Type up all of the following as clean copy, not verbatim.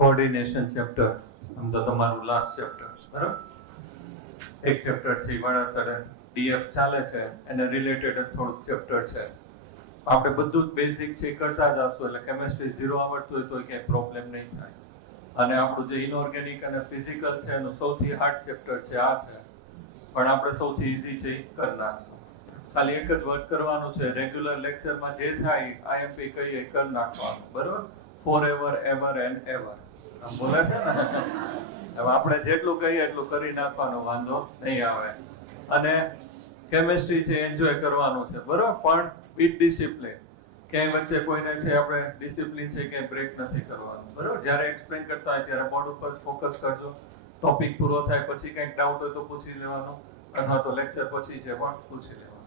Coordination chapter આમ તો તમારું લાસ્ટ ચેપ્ટર બરાબર. એક ચેપ્ટર છે વણાસર ડીએફ ચાલે છે એને રિલેટેડ થોડુંક ચેપ્ટર છે. આપણે બધું જ બેઝિક છે કરતા જશું એટલે કેમિસ્ટ્રી 0 આવડતું હોય તો ક્યાંય પ્રોબ્લેમ નહીં થાય. અને આપણું જે ઇનઓર્ગેનિક અને ફિઝિકલ છે એનું સૌથી હાર્ડ ચેપ્ટર છે આ છે, પણ આપણે સૌથી ઈઝી છે એ કરી નાખશું. ખાલી એક જ વર્ક કરવાનું છે, રેગ્યુલર લેક્ચરમાં જે થાય આઈએમપી કહીએ કરી નાખવાનું બરોબર. For ever ever and ever બોલે છે ને, હવે આપણે જેટલું કહીએ એટલું કરી નાખવાનો, વાંધો નહીં આવે. અને કેમિસ્ટ્રી છે એન્જોય કરવાનું છે બરોબર, પણ વિથ ડિસિપ્લિન. ક્યાંય વચ્ચે કોઈને છે આપણે ડિસિપ્લિન છે ક્યાંય બ્રેક નથી કરવાનું બરોબર. જ્યારે એક્સપ્લેન કરતા હોય ત્યારે બોર્ડ ઉપર ફોકસ કરજો. ટોપિક પૂરો થાય પછી કંઈક ડાઉટ હોય તો પૂછી લેવાનું, અથવા તો લેક્ચર પછી છે પણ પૂછી લેવાનું.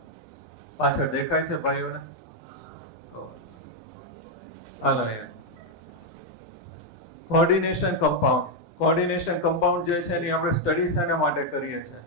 પાછળ દેખાય છે ભાઈઓને? હાલો અહીંયા કોઓર્ડિનેશન કમ્પાઉન્ડ. કોઓર્ડિનેશન કમ્પાઉન્ડ જે છે એની આપણે સ્ટડી શેના માટે કરીએ છીએ?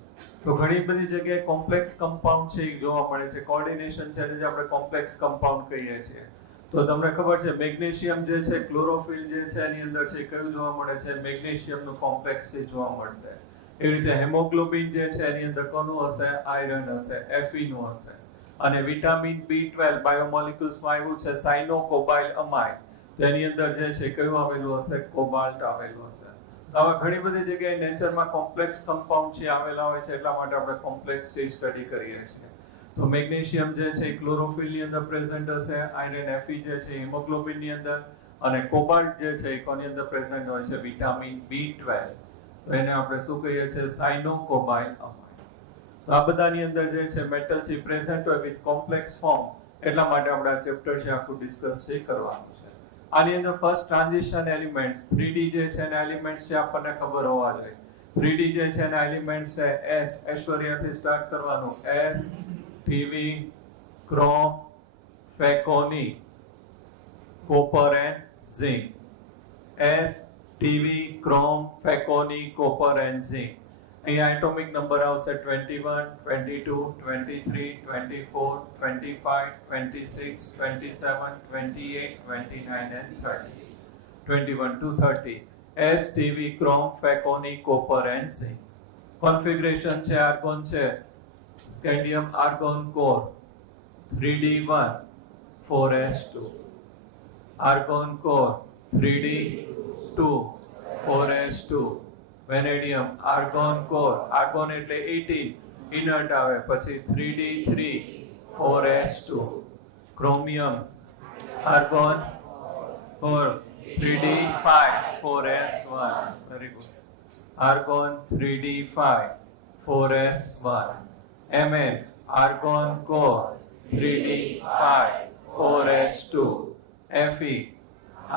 તો ઘણી બધી જગ્યાએ કોમ્પ્લેક્સ કમ્પાઉન્ડ છે એ જોવા મળે છે. કોઓર્ડિનેશન છે જે આપણે કોમ્પ્લેક્સ કમ્પાઉન્ડ કહીએ છીએ. તો તમને ખબર છે મેગ્નેશિયમ જે છે, ક્લોરોફિલ જે છે એની અંદર છે કયું જોવા મળે છે? મેગ્નેશિયમનું કોમ્પ્લેક્સ છે જોવા મળશે. એવી રીતે હેમોગ્લોબિન જે છે એની અંદર કોનું હશે? આયરન હશે, Fe નું હશે. અને વિટામિન B12 બાયોમોલિક્યુલ્સમાં આવ્યું છે સાયનોકોબાઇલ અમાઇડ, તેની અંદર જે છે કયું આવેલું હશે? કોબાલ્ટ આવેલું હશે. આવા ઘણી બધી જગ્યાએ નેચરમાં કોમ્પ્લેક્સ કમ્પાઉન્ડ છે આવેલા હોય છે, એટલા માટે આપણે કોમ્પ્લેક્સ સ્ટડી કરીએ છીએ. તો મેગ્નેશિયમ જે છે ક્લોરોફિલ ની અંદર પ્રેઝન્ટ હશે, આયરન Fe જે છે હિમોગ્લોબિન ની અંદર, અને કોબાલ્ટ જે છે કોની અંદર પ્રેઝન્ટ હોય છે? Vitamin B12. તો એને આપણે શું કહીએ છીએ? સાયનોકોબાઇલ અમાઇડ. તો આ બધાની અંદર જે છે મેટલ છે પ્રેઝન્ટ હોય વિથ કોમ્પ્લેક્સ ફોર્મ, એટલા માટે આપણે આ ચેપ્ટર છે આખું ડિસ્કસ છે કરવાનું છે. આની અંદર ફર્સ્ટ ટ્રાન્ઝિશન એલિમેન્ટ્સ 3D જે છે એના એલિમેન્ટ્સ છે આપણને ખબર હોવા જોઈએ. 3D જે છે એના એલિમેન્ટ્સ છે S, ઐશ્વર્યાથી સ્ટાર્ટ કરવાનું. S, Tv, ક્રોમ, ફેકોની, copper and zinc. S, Tv, chrome, ફેકોની, કોપર એન્ડ ઝિંક. અહીંયા એટોમિક નંબર આવશે 21, 22, 23, 24, 25, 26, 27, 28, 29 and 30. 21 to 30. S, Tv, chrome, ફેકોની, કોપર એન્ડ ઝિંક. કોન્ફિગરેશન છે આર્ગોન છે scandium argon core 3D1 4s2. Argon core 3D2 4s2. Vanadium argon core, argon એટલે 18 inert આવે, પછી 3D3 4s2. Chromium argon core 3D5 4s1. Very good. Argon 3D5 4s1. Mn argon core 3D5 4s2. Fe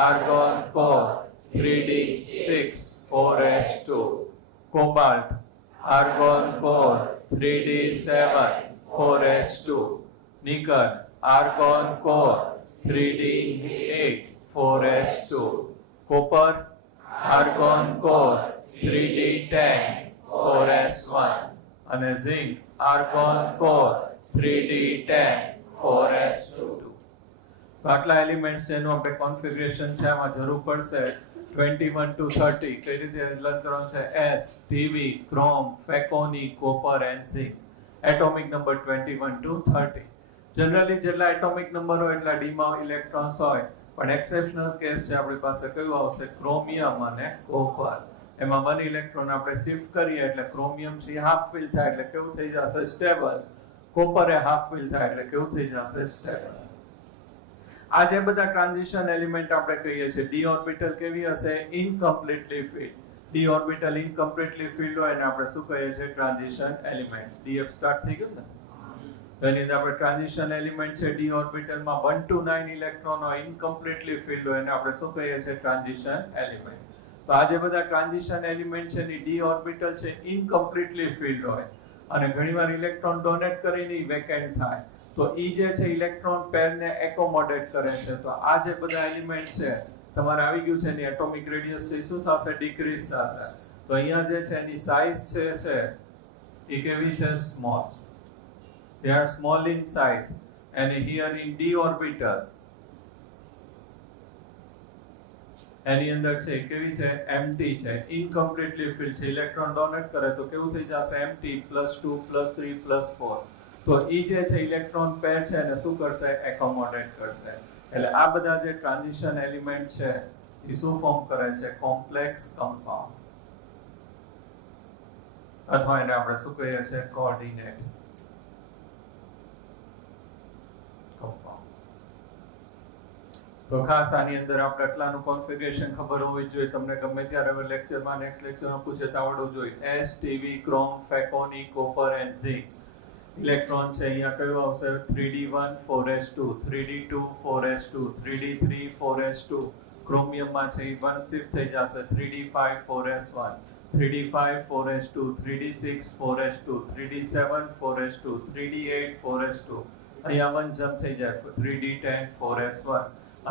argon core 3D6 4s2. Cobalt argon core 3D7 4s2. Nickel argon core 3D8 4s2. Copper argon core 3D10 4s1. અને zinc argon core 3D10 4s2. તો આટલા elements છે એનું આપણે configuration છે આમાં જરૂર પડશે. 21 to 30 કઈ રીતે લર્ન કરવાનું છે? S, Tv, chrome, ફેકોની, copper and zinc. Atomic number 21 to 30. Generally જેટલા એટોમિક નંબર હોય એટલા d માં ઇલેક્ટ્રોન્સ હોય, પણ એક્સેપ્શનલ કેસ છે આપણી પાસે કયું આવશે? ક્રોમિયમ અને કોપર. એમાં 1 ઇલેક્ટ્રોન આપણે શિફ્ટ કરીએ એટલે ક્રોમિયમ છે હાફ ફિલ થાય એટલે કેવું થઈ જશે? સ્ટેબલ. કોપર એ હાફ ફિલ થાય એટલે કેવું થઈ જશે? સ્ટેબલ. આ જે બધા ટ્રાન્ઝિશન એલિમેન્ટ આપણે કહીએ છીએ, ડી ઓર્બિટલ કેવી હશે? ઇનકમ્પ્લીટલી ફિલ્ડ. ડી ઓર્બિટલ ઇનકમ્પ્લીટલી ફિલ્ડ હોય એને આપણે શું કહીએ છીએ? Transition elements. ડીએફ સ્ટાર્ટ થઈ ગયું ને? તો એની અંદર આપણે ટ્રાન્ઝિશન એલિમેન્ટ છે ડી ઓર્બિટલમાં 1 to 9 ઇલેક્ટ્રોન હોય, ઇનકમ્પ્લીટલી ફિલ્ડ હોય એને આપણે શું કહીએ છીએ? Transition element. તો આ જે બધા ટ્રાન્ઝિશન એલિમેન્ટ છે એની ડી ઓર્બિટલ છે ઇનકમ્પ્લીટલી ફિલ્ડ હોય, અને ઘણીવાર ઇલેક્ટ્રોન ડોનેટ કરીને વેકેન્ટ થાય. તો ઈ જે છે ઇલેક્ટ્રોન પેરને એકોમોડેટ કરે છે. તો આ જે બધા એલિમેન્ટ છે તમારે આવી ગયું છે એની એટોમિક રેડિયસ છે શું થશે? ડિક્રીઝ થશે. તો અહીંયા જે છે એની સાઇઝ છે એ કેવી છે? Small. they are small in size, and here in d orbital એની અંદર છે કેવી છે એમ્પ્ટી છે, ઇનકમ્પ્લીટલી ફિલ્ડ છે. ઇલેક્ટ્રોન ડોનેટ કરે તો કેવું થઈ જશે એમ્પ્ટી, +2 +3 +4. તો ઈ જે છે ઇલેક્ટ્રોન પેર છે એને શું કરશે એકોમોડેટ કરશે. એટલે આ બધા જે ટ્રાન્ઝિશન એલિમેન્ટ છે એ શું ફોર્મ કરે છે કોમ્પ્લેક્સ કમ્પાઉન્ડ, અથવા એને આપણે શું કહીએ છીએ કોઓર્ડિનેટ કમ્પાઉન્ડ. તો ખાસ આની અંદર આપણે આટલાનું કોન્ફિગરેશન ખબર હોવી જોઈએ. તમને ગમે ત્યારે લેક્ચરમાં નેક્સ્ટ લેક્ચરમાં પૂછે તો આવડવું જોઈએ. S, Tv, ક્રોમ, ફેકોની, કોપર એન્ડ ઝિંક. ઇલેક્ટ્રોન છે અહીંયા કયું આવશે 3d1 4s2, 3d2 4s2, 3d3 4s2. ક્રોમિયમમાં છે એ 1 શિફ્ટ થઈ જશે 3d5 4s1, 3d5 4s2, 3d6 4s2, 3d7 4s2, 3d8 4s2. અહીંયા 1 જમ્પ થઈ જાય 3d10 4s1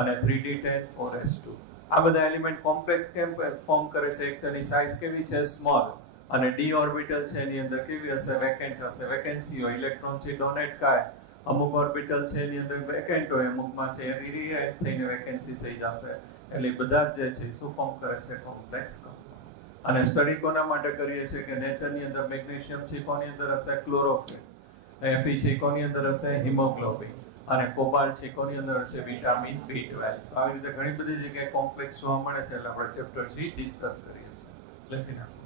અને 3d10 4s2. આ બધા એલિમેન્ટ કોમ્પ્લેક્સ કેમ ફોર્મ કરે છે? એક તેની સાઇઝ કેવી છે સ્મોલ, અને ડી ઓર્બિટલ છે એની અંદર કેવી હશે વેકેન્ટ હશે, વેકેન્સી હોય. ઇલેક્ટ્રોન છે ડોનેટ થાય, અમુક ઓર્બિટલ છે એની અંદર વેકેન્ટ હોય, અમુકમાં છે એ રીએક્ટ થઈને વેકેન્સી થઈ જશે. એટલે બધા જ જે છે શું ફોર્મ કરે છે કોમ્પ્લેક્સ કમ્પાઉન્ડ. અને સ્ટડી કોના માટે કરીએ છીએ કે નેચરની અંદર મેગ્નેશિયમ છે કોની અંદર હશે ક્લોરોફિલ, Fe છે કોની અંદર હશે હિમોગ્લોબિન, અને કોબાલ્ટ છે કોની અંદર હશે વિટામિન B12. આવી રીતે ઘણી બધી જગ્યાએ કોમ્પ્લેક્સ જોવા મળે છે. એટલે આપણે ચેપ્ટર 3 ડિસ્કસ કરીએ છીએ. લખી નાખો.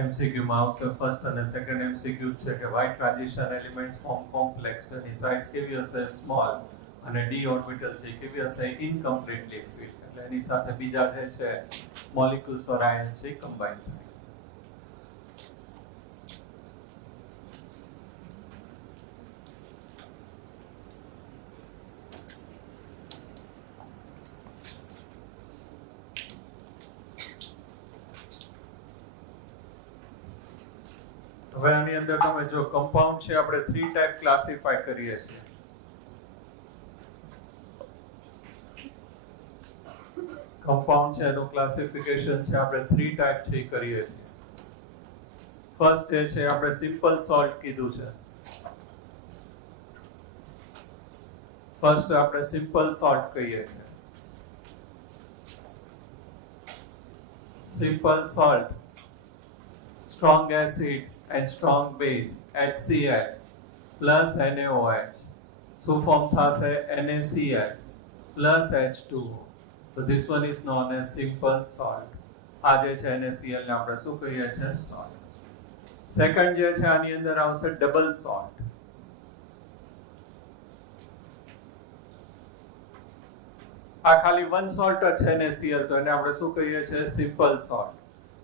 MCQ માં આવશે ફર્સ્ટ અને સેકન્ડ MCQ છે કે why transition elements form complex. એની સાઇઝ કેવી હશે સ્મોલ, અને ડી ઓર્બિટલ છે કેવી હશે ઇનકમ્પ્લીટલી ફિલ્ડ. એટલે એની સાથે બીજા જે છે મોલેક્યુલ્સ ઓર આયન્સ છે કમ્બાઇન થાય. હવે આની અંદર તમે જો કમ્પાઉન્ડ છે આપણે 3 ટાઈપ ક્લાસિફાય કરીએ છીએ. કમ્પાઉન્ડ છે એનું ક્લાસિફિકેશન છે આપણે 3 ટાઈપ થી કરીએ છીએ. ફર્સ્ટ એ છે આપણે સિમ્પલ સોલ્ટ કીધું છે. ફર્સ્ટ આપણે સિમ્પલ સોલ્ટ કહીએ છીએ. Simple salt, strong acid and strong base HCl plus NaOH. શું ફોર્મ થશે? NaCl plus H2O. So this one is known as simple salt. આ જે છે NaCl ને આપણે શું કહીએ છીએ? સોલ્ટ. સેકન્ડ જે છે આની અંદર આવશે ડબલ સોલ્ટ. આ ખાલી વન સોલ્ટ જ છે NaCl, તો એને આપણે શું કહીએ છીએ? Simple salt.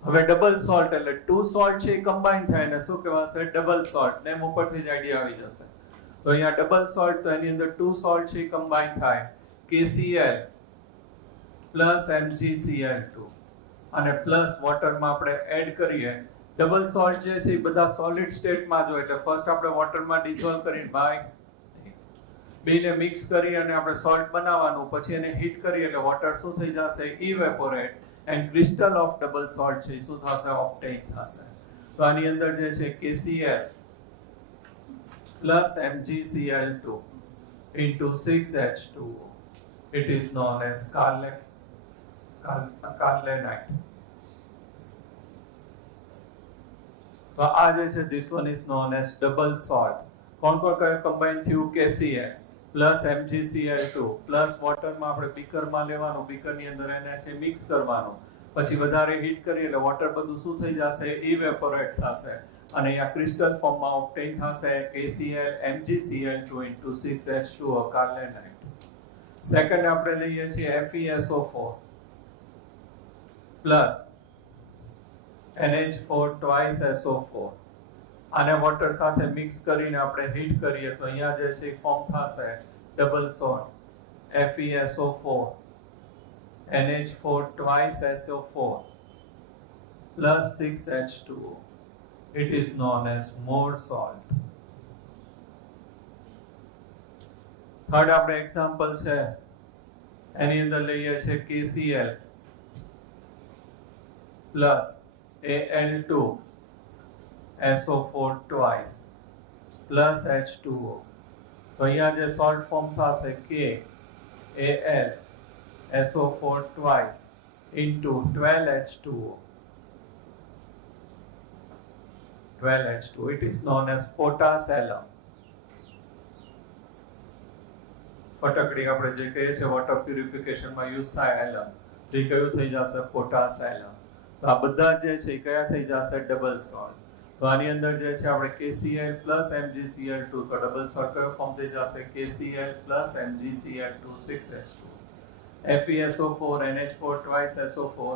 હવે ડબલ સોલ્ટ એટલે ટુ સોલ્ટ છે એ કમ્બાઈન થાય ને શું કહેવાશે? Double salt. નેમ ઉપરથી જ આઈડિયા આવી જશે. તો અહીંયા ડબલ સોલ્ટ, તો એની અંદર ટુ સોલ્ટ છે એ કમ્બાઈન થાય, KCl પ્લસ MgCl2 અને પ્લસ વોટરમાં આપણે એડ કરીએ. ડબલ સોલ્ટ જે છે એ બધા સોલિડ સ્ટેટમાં જ હોય, એટલે ફર્સ્ટ આપણે વોટરમાં ડિઝોલ્વ કરીને બેને મિક્સ કરી અને આપણે સોલ્ટ બનાવવાનું, પછી એને હીટ કરીએ એટલે વોટર શું થઈ જશે? Evaporate, and crystal of double salt છે શું થશે? ઓબ્ટેન થશે. તો આની અંદર જે છે KCl plus MgCl2 into 6H2O. It is known as carnallite. તો આ જે છે this one is known as double salt. કોણ કયું કમ્બાઈન થયું? KCl પ્લસ MgCl2 પ્લસ વોટરમાં આપણે બીકરમાં લેવાનું, બીકરની અંદર એને છે મિક્સ કરવાનું, પછી વધારે હીટ કરીએ એટલે વોટર બધું શું થઈ જશે? ઇવેપોરેટ થશે અને અહીંયા ક્રિસ્ટલ ફોર્મમાં ઓબ્ટેન થશે KCl MgCl2 into 6H2O carnallite. Second આપણે લઈએ છીએ FeSO4 plus NH4 twice SO4. આને વોટર સાથે મિક્સ કરીને આપણે હીટ કરીએ તો અહીંયા જે છે ફોર્મ થશે double salt FeSO4 NH4 twice SO4 plus 6H2O. It is known as more salt. Third આપણે એક્ઝામ્પલ છે એની અંદર લઈએ છે KCl plus Al2 SO4 twice plus H2O. તો અહીંયા જે સોલ્ટ ફોર્મ થશે KAl SO4 twice into 12H2O. 12H2O. It is known as potash alum. ફટકડી આપણે જે કહીએ છીએ વોટર પ્યુરિફિકેશનમાં યુઝ થાય એલમ, તે કયું થઈ જશે? પોટાશ એલમ. તો આ બધા જે છે કયા થઈ જશે? Double salt. તો આની અંદર જે છે આપણે KCl પ્લસ MgCl2, તો ડબલ સોલ્ટ કયો ફોર્મ થઈ જશે? KCl plus MgCl2 6H2. FeSO4 NH4 twice SO4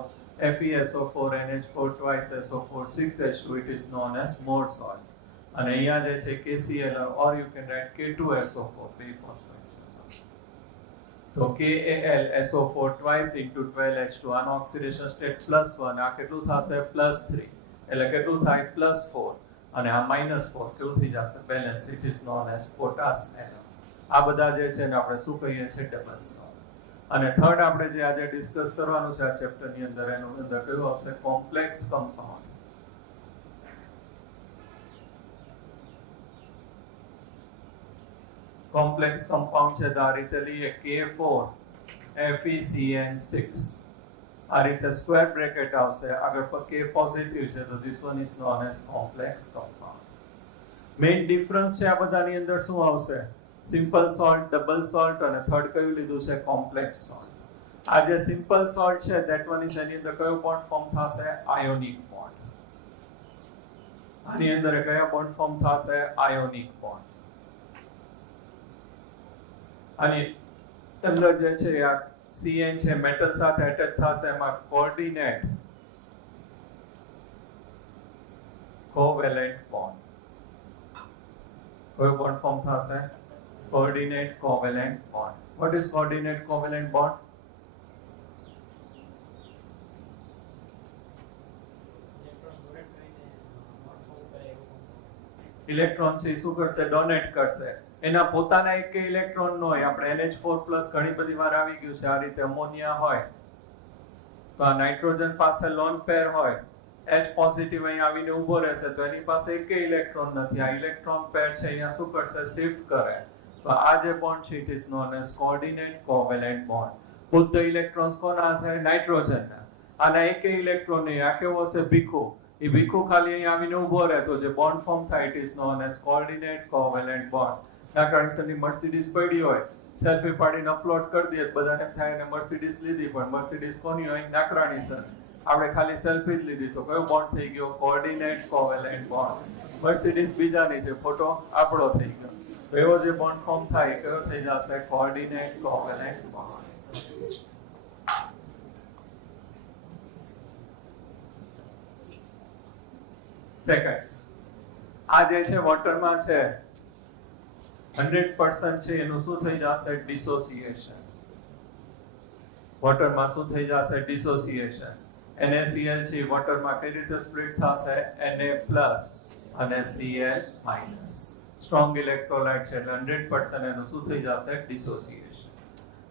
FeSO4 NH4 twice SO4 6H2. It is known as more salt. અને અહીંયા જે છે KCl or you can write K2SO4 biphosphate. તો KAl SO4 twice into 12H2. આનો oxidation state +1, આ કેટલું થશે? +3, એટલે કેટલું થાય? +4 અને આ -4, કેવું થઈ જશે? Balance. It is known as potash alum. આ બધા જે છે ને આપણે શું કહીએ છીએ? Double salt. અને થર્ડ આપણે જે આજે ડિસ્કસ કરવાનું છે આ ચેપ્ટરની અંદર, એનું અંદર કયું આવશે? Complex compound. કોમ્પ્લેક્સ કમ્પાઉન્ડ છે તો આ રીતે લઈએ K4 FeCN6. આ રીતે સ્ક્વેર બ્રેકેટ આવશે, આગળ પર K પોઝિટિવ છે તો this one is known as complex compound. Main difference છે આ બધાની અંદર શું આવશે? સિમ્પલ સોલ્ટ, ડબલ સોલ્ટ અને થર્ડ કયું લીધું છે? Complex salt. આ જે સિમ્પલ સોલ્ટ છે ધેટ વન ઇઝ, એની અંદર કયો બોન્ડ ફોર્મ થશે? Ionic bond. આની અંદર કયા બોન્ડ ફોર્મ થશે? Ionic bond. અને અંદર જે છે આ CN છે મેટલ સાથે એટેચ થશે, એમાં કોઓર્ડિનેટ કોવેલેન્ટ બોન્ડ. કયો બોન્ડ ફોર્મ થશે? Coordinate covalent bond. What is coordinate covalent bond? Electron છે શું કરશે? ડોનેટ કરશે. એના પોતાના એક ઇલેક્ટ્રોન નો હોય. આપણે NH4+ ઘણી બધી વાર આવી ગયું છે. આ રીતે અમોનિયા હોય તો આ નાઇટ્રોજન પાસે લોન પેર હોય, H પોઝિટિવ અહીં આવીને ઊભો રહેશે તો એની પાસે એક ઇલેક્ટ્રોન નથી. આ ઇલેક્ટ્રોન પેર છે અહીંયા શું કરશે? શિફ્ટ કરે. તો તો આ જે બોન્ડ છે it is known as coordinate covalent bond. both the electrons કોના હશે? નાઇટ્રોજનના. આના એકે ઇલેક્ટ્રોન નહીં. આ કેવો હશે? ભીખો. એ ભીખો ખાલી અહીં આવીને ઊભો રહેતો જે બોન્ડ ફોર્મ થાય it is known as coordinate covalent bond. નાકરાણીસરની મર્સિડીઝ પડી હોય, સેલ્ફી પાડીને અપલોડ કરી દઈએ, બધાને થાય અને મર્સિડીઝ લીધી, પણ મર્સિડીઝ કોની હોય? નાકરાણીસર. આપણે ખાલી સેલ્ફી જ લીધી તો કયો બોન્ડ થઈ ગયો? Coordinate covalent bond. મર્સિડીઝ બીજાની છે, ફોટો આપણો થઈ ગયો. તો એવો જે બોન્ડ ફોર્મ થાય કયો થઈ જશે? Coordinate covalent bond. સેકન્ડ, આ જે છે વોટરમાં છે 100% છે એનું શું થઈ જશે? ડિસોસિએશન. વોટરમાં શું થઈ જશે? ડિસોસિએશન. NaCl છે વોટરમાં કઈ રીતે સ્પ્લિટ થશે? Na+ અને Cl-. સ્ટ્રોંગ ઇલેક્ટ્રોલાઇટ છે એટલે 100% એનું શું થઈ જશે? ડિસોસિએશન.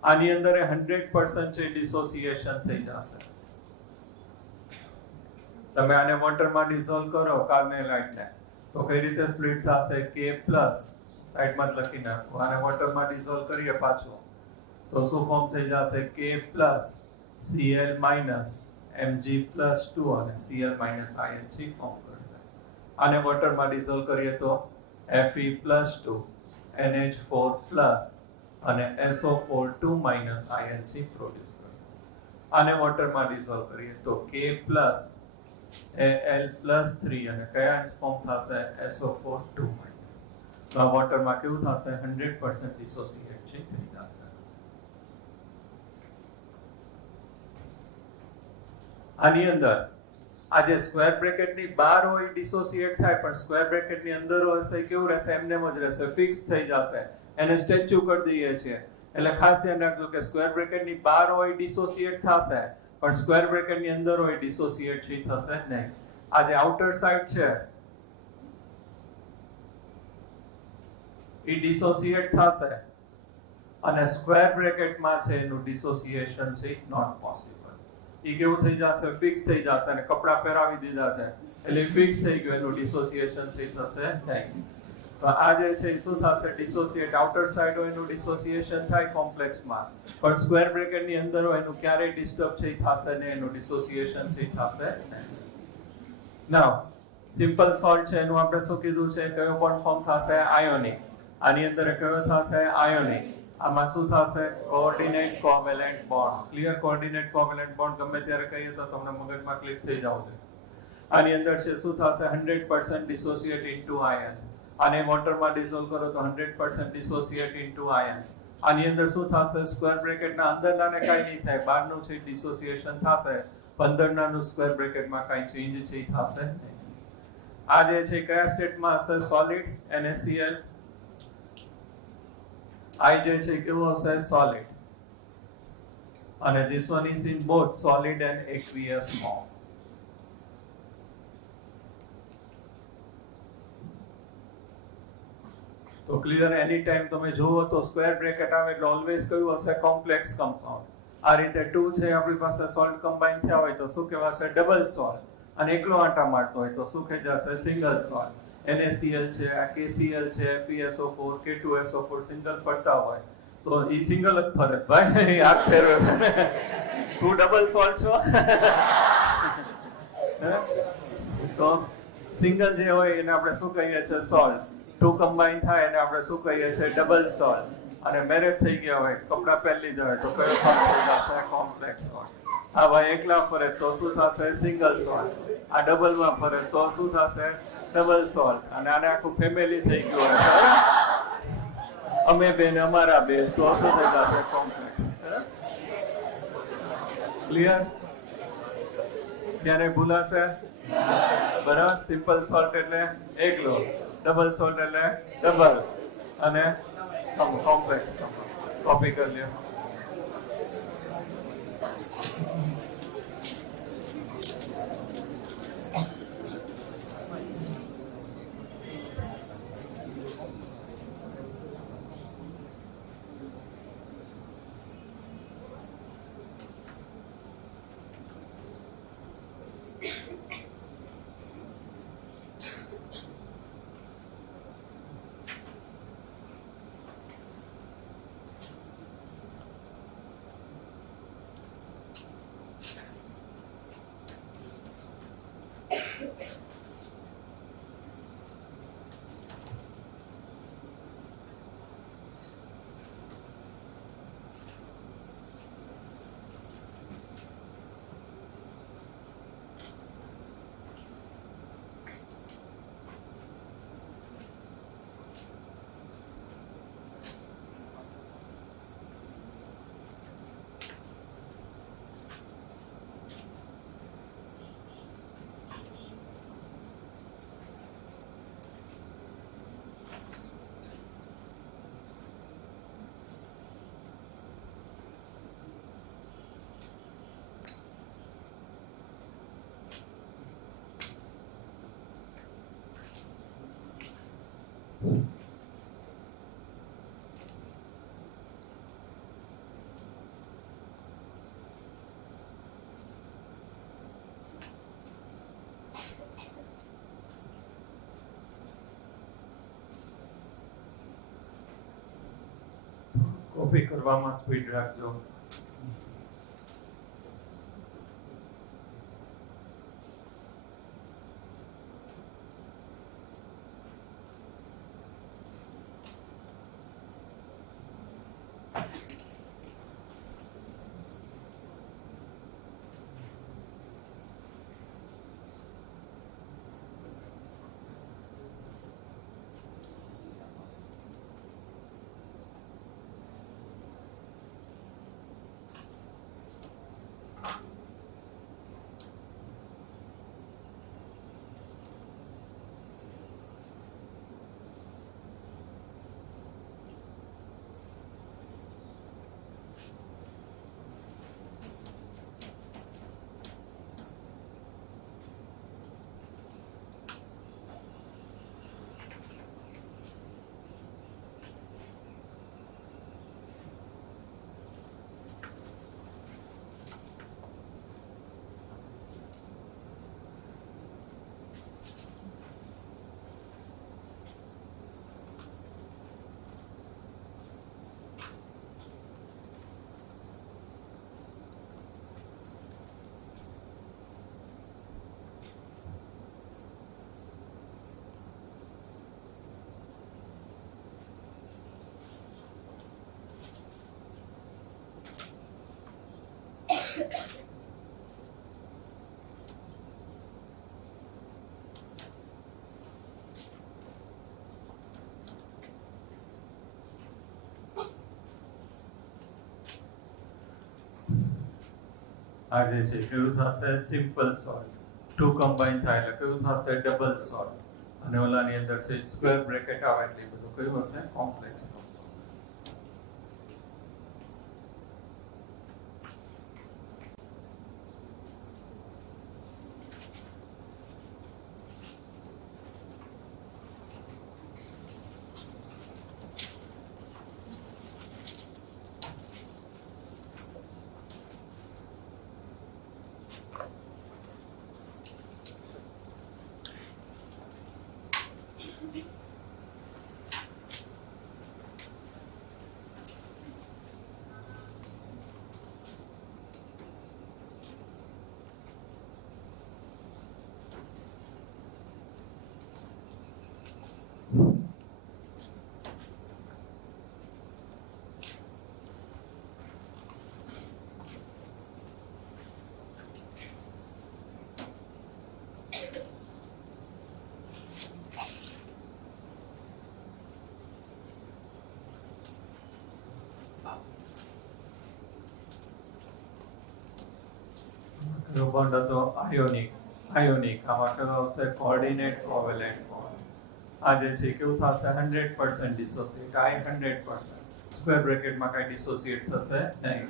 આની અંદર 100% છે ડિસોસિએશન થઈ જશે. તમે આને વોટરમાં ડિસોલ્વ કરો કાર્નેલાઇટને તો કઈ રીતે સ્પ્લિટ થશે? K+ સાઈડમાં જ લખી નાખો. આને વોટરમાં ડિસોલ્વ કરીએ પાછું તો શું ફોર્મ થઈ જશે? K+ Cl- Mg+2 અને Cl- ING ફોર્મ કરશે. આને વોટરમાં ડિસોલ્વ કરીએ તો Fe+2 NH4+ અને SO4 2- ING પ્રોડ્યુસ કરશે. આને વોટરમાં ડિસોલ્વ કરીએ તો K+ Al+3 અને કયા ફોર્મ થશે? SO4 2-. તો આ વોટરમાં કેવું થશે? 100% ડિસોસિએટ થઈ જશે. આની અંદર આ જે સ્ક્વેર બ્રેકેટની બહાર હોય ડિસોસિએટ થાય, પણ સ્ક્વેર બ્રેકેટની અંદર હશે કેવું રહેશે? એમનેમ જ રહેશે, ફિક્સ થઈ જશે. એને સ્ટેચ્યુ કરી દઈએ છીએ. એટલે ખાસ ધ્યાન રાખજો કે સ્ક્વેર બ્રેકેટની બહાર હોય ડિસોસિએટ થશે, પણ સ્ક્વેર બ્રેકેટની અંદર હોય ડિસોસિએટ થશે નહીં. આ જે આઉટર સાઇડ છે એ ડિસોસિએટ થશે અને સ્ક્વેર બ્રેકેટમાં છે એનું ડિસોસિએશન છે નોટ પોસિબલ. એ કેવું થઈ જશે? ફિક્સ થઈ જશે. અને કપડા પહેરાવી દીધા છે એટલે ફિક્સ થઈ ગયું, એનું ડિસોસિએશન થઈ થશે નહીં. તો આ જે છે એ શું થશે? ડિસોસિએટ. આઉટર સાઇડ હોય એનું ડિસોસિએશન થાય કોમ્પ્લેક્સમાં, પણ સ્ક્વેર બ્રેકેટની અંદર હોય એનું ક્યારેય ડિસ્ટર્બ છે થશે નહીં, એનું ડિસોસિએશન છે થશે નહીં. નાઉ સિમ્પલ સોલ્ટ છે એનું આપણે શું કીધું છે? કયો બોન્ડ ફોર્મ થશે? આયોનિક. આની અંદર કયો થશે? આયોનિક. આમાં શું થશે? Coordinate covalent bond. Clear? Coordinate covalent bond ગમે ત્યારે કહીએ તો તમને મગજમાં ક્લિક થઈ જાવ છે. આની અંદર છે શું થશે? 100% ડિસોસિએટ ઇનટુ આયન્સ. આને વોટરમાં ડિસોલ્વ કરો તો 100% ડિસોસિએટ ઇનટુ આયન્સ. આની અંદર શું થશે? સ્ક્વેર બ્રેકેટના અંદરનાને કાઈ નહીં થાય, બહારનું છે ડિસોસિએશન થશે, અંદરનાનું સ્ક્વેર બ્રેકેટમાં કાઈ ચેન્જ છે થશે નહીં. આ જે છે કયા સ્ટેટમાં હશે? સોલિડ. NaCl. I જે છે કેવો હશે? સોલિડ. અને this one is in both solid and aqueous form. તો ક્લિયર? એની ટાઈમ તમે જુઓ તો સ્ક્વેર બ્રેકેટ આવે એટલે ઓલવેઝ કયું હશે? Complex compound. આ રીતે 2 છે આપણી પાસે સોલ્ટ કમ્બાઈન થયા હોય તો શું કહેવાશે? Double salt. અને એકલો આંટા મારતો હોય તો શું કહી જશે? Single salt. NaCl છે, આ KCl છે, FeSO4, K2SO4 સિંગલ ફરતા હોય તો ઈ સિંગલ જ ફરે ભાઈ. આ ફેરવે તું ડબલ સોલ્ટ છો. તો સિંગલ જે હોય એને આપણે શું કહીએ છીએ? સોલ્ટ. 2 કમ્બાઈન થાય એને આપણે શું કહીએ છીએ? Double salt. અને મેરેજ થઈ ગયા હોય, કપડા પહેરી લીધા હોય તો કયો સોલ્ટ થઈ જશે? Complex salt. આ ભાઈ એકલા ફરે તો શું થશે? Single salt. આ ડબલમાં ફરે તો શું થશે? Double salt. અને આને આખું ફેમિલી થઈ ગયું હોય, અમે બે ને અમારા બે, તો શું થઈ જશે? કોમ્પ્લેક્સ. ક્લિયર? ત્યારે ભૂલાશે? બરાબર. સિમ્પલ સોલ્ટ એટલે એકલો, ડબલ સોલ્ટ એટલે ડબલ, અને કોમ્પ્લેક્સ. કોપી કરી લ્યો. કોપી કરવામાં સ્પીડ રાખજો. આ જે છે કેવું થશે સિમ્પલ સોલ્વ. 2 કમ્બાઈન થાય એટલે કેવું થશે ડબલ સોલ્વ. અને ઓલાની અંદર છે સ્ક્વેર બ્રેકેટ આવે એટલે બધું કયું હશે કોમ્પ્લેક્સ. કયો બોન્ડ હતો આયોનિક. આમાં કયો આવશે કોઓર્ડિનેટ કોવેલેન્ટ બોન્ડ. આ જે છે કેવું થશે 100% ડિસોસિએટ. આ 100% સ્ક્વેર બ્રેકેટમાં કઈ ડિસોસિએટ થશે નહીં.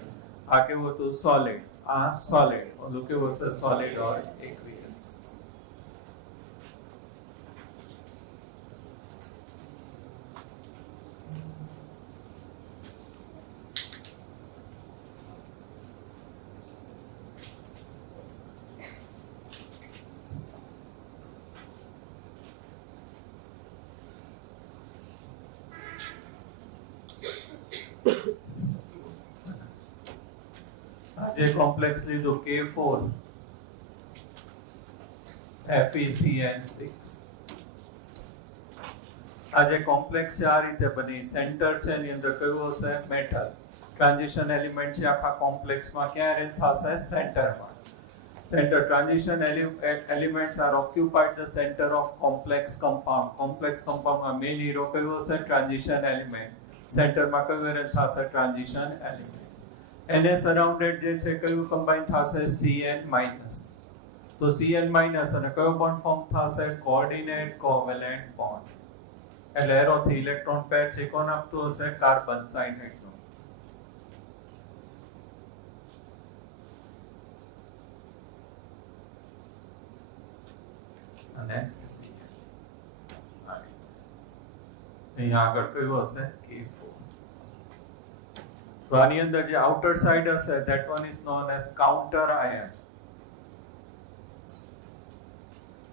આ કેવું હતું સોલિડ. આ સોલિડ. ઓલું કેવું હશે સોલિડ ઓર એક્વિયસ. જે કોમ્પ્લેક્સ લીધું K4 FeCN6. આ જે કોમ્પ્લેક્સ છે આ રીતે બની. સેન્ટર છે એની અંદર કયું હશે મેટલ. ટ્રાન્ઝિશન એલિમેન્ટ છે આખા કોમ્પ્લેક્સમાં ક્યાં અરેન્જ થશે સેન્ટરમાં. Center transition elements are occupied the center of complex compound. Complex compound માં main hero કયું હશે transition element. Center માં કયું arrange થશે transition element. એને સરાઉન્ડેડ જે છે કયું કમ્બાઈન થશે Cn-. તો Cn- અને કયો બોન્ડ ફોર્મ થશે કોઓર્ડિનેટ કોવેલેન્ટ બોન્ડ. એટલે એરોથી ઇલેક્ટ્રોન પેર છે કોણ આપતું હશે કાર્બન સાઇનાઇડ નો. અને અહીંયા આગળ કયું હશે K4. તો આની અંદર જે આઉટર સાઇડ હશે that one is known as counter ion.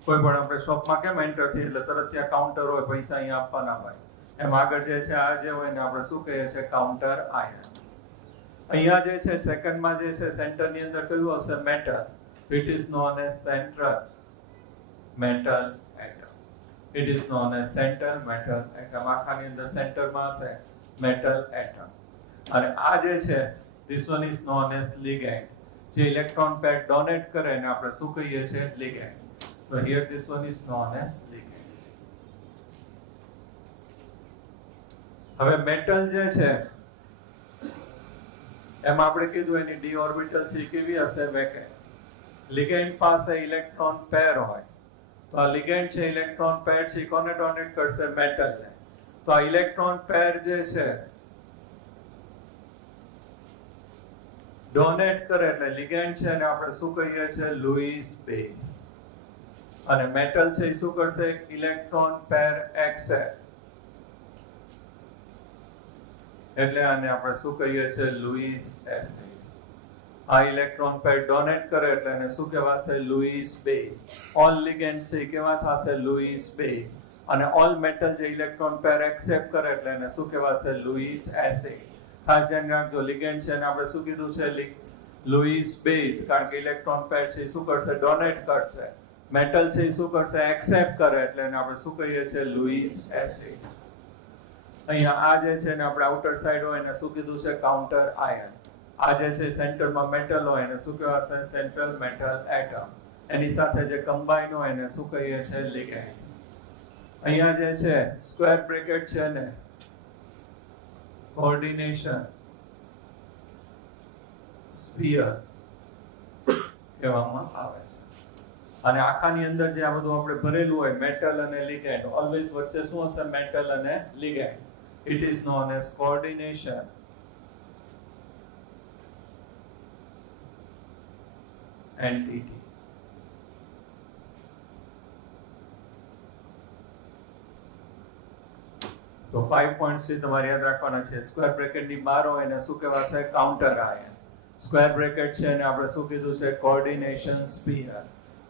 કોઈ પણ આપણે શોપમાં કેમ એન્ટર થઈએ એટલે તરત ત્યાં કાઉન્ટર હોય, પૈસા અહીંયા આપવાના હોય, એમ આગળ જે છે આ જે હોય ને આપણે શું કહીએ છીએ કાઉન્ટર આયન. અહીંયા જે છે સેકન્ડમાં જે છે સેન્ટરની અંદર કયું હશે metal. It is known as central metal atom. It is known as central metal atom. આખાની અંદર સેન્ટરમાં હશે metal atom. અને આ જે છે this one is known as ligand. જે ઇલેક્ટ્રોન પેર ડોનેટ કરે ને આપણે શું કહીએ છીએ ligand. So here this one is known as ligand. હવે મેટલ જે છે એમાં આપણે કીધું એની ડી ઓર્બિટલ છે કેવી હશે વેકેન્ટ. ligand પાસે ઇલેક્ટ્રોન પેર હોય તો આ ligand છે ઇલેક્ટ્રોન પેર છે કોને ડોનેટ કરશે મેટલ ને. તો આ ઇલેક્ટ્રોન પેર જે છે ડોનેટ કરે એટલે ligand છે અને આપણે શું કહીએ છીએ લુઈસ બેઝ. અને મેટલ છે એ શું કરશે ઇલેક્ટ્રોન પેર એક્સેપ્ટ એટલે આને આપણે શું કહીએ છીએ લુઈસ એસિડ. આ ઇલેક્ટ્રોન પેર ડોનેટ કરે એટલે એને શું કહેવાશે લુઈસ બેઝ. ઓલ ligand છે કેવા થશે લુઈસ બેઝ. અને ઓલ મેટલ જે ઇલેક્ટ્રોન પેર એક્સેપ્ટ કરે એટલે એને શું કહેવાશે લુઈસ એસિડ. ખાસ ધ્યાન રાખજો ligand છે અને આપણે શું કીધું છે લુઈસ બેઝ કારણ કે ઇલેક્ટ્રોન પેર છે શું કરશે ડોનેટ કરશે. મેટલ છે શું કરશે એક્સેપ્ટ કરે એટલે એને આપણે શું કહીએ છીએ લુઈસ એસિડ. અહીંયા આ જે છે ને આપણે આઉટર સાઈડ હોય એને શું કીધું છે કાઉન્ટર આયન. આ જે છે સેન્ટરમાં મેટલ હોય એને શું કહેવાશે સેન્ટ્રલ મેટલ એટમ. એની સાથે જે કમ્બાઈન હોય એને શું કહીએ છીએ ligand. અહીંયા જે છે સ્ક્વેર બ્રેકેટ છે ને કોઓર્ડિનેશન સ્ફિયર કહેવામાં આવે છે. અને આખાની અંદર જે આ બધું આપણે ભરેલું હોય મેટલ અને ligand ઓલવેઝ વચ્ચે શું હશે મેટલ અને ligand. It is known as coordination entity. તો 5 પોઈન્ટ્સ છે તમારે યાદ રાખવાના છે. સ્ક્વેર બ્રેકેટ ની બહાર હોય એને શું કહેવાશે કાઉન્ટર આયન. સ્ક્વેર બ્રેકેટ છે એને આપણે શું કીધું છે કોઓર્ડિનેશન સ્ફિયર.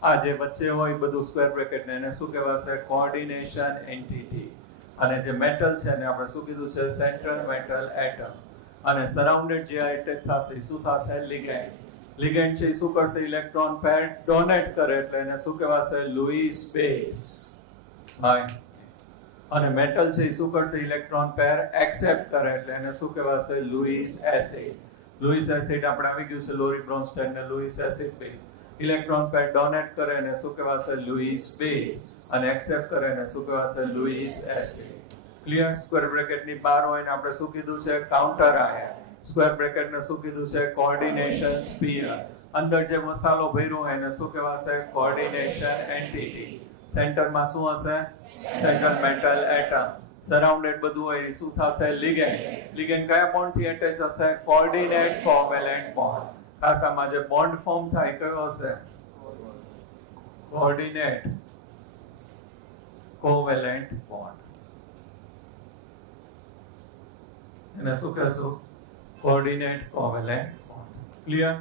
આ જે વચ્ચે હોય બધું સ્ક્વેર બ્રેકેટ ને એને શું કહેવાશે કોઓર્ડિનેશન એન્ટિટી. અને જે મેટલ છે એને આપણે શું કીધું છે સેન્ટ્રલ મેટલ એટમ. અને સરાઉન્ડેડ જે એટેચ થશે શું થશે ligand. ligand છે શું કરશે ઇલેક્ટ્રોન પેર ડોનેટ કરે એટલે એને શું કહેવાશે લુઈસ બેઝ. અને મેટલ છે શું કરશે ઇલેક્ટ્રોન પેર એક્સેપ્ટ કરે એટલે એને શું કહેવાશે લુઈસ એસિડ. લુઈસ એસિડ આપણે આવી ગયું છે લોરી બ્રોન્સ્ટેડ ને Louis acid base. Electron pair donate કરે એને શું કહેવાશે લુઈસ બેઝ. અને એક્સેપ્ટ કરે એને શું કહેવાશે Louis acid. Clear. Square bracket ની બહાર હોય ને આપણે શું કીધું છે કાઉન્ટર આયન. સ્ક્વેર બ્રેકેટ ને શું કીધું છે કોઓર્ડિનેશન સ્ફિયર. અંદર જે મસાલો ભર્યો હોય એને શું કહેવાશે કોઓર્ડિનેશન એન્ટિટી. સેન્ટરમાં શું હશે સેન્ટ્રલ મેટલ એટમ. સરાઉન્ડેડ બધું હોય શું થશે ligand. ligand કયા બોન્ડ થી એટેચ હશે કોઓર્ડિનેટ કોવેલેન્ટ બોન્ડ. ખાસ આમાં જે બોન્ડ ફોર્મ થાય કયો હશે કોઓર્ડિનેટ કોવેલેન્ટ બોન્ડ. એને શું કહેશું coordinate covalent bond. Clear.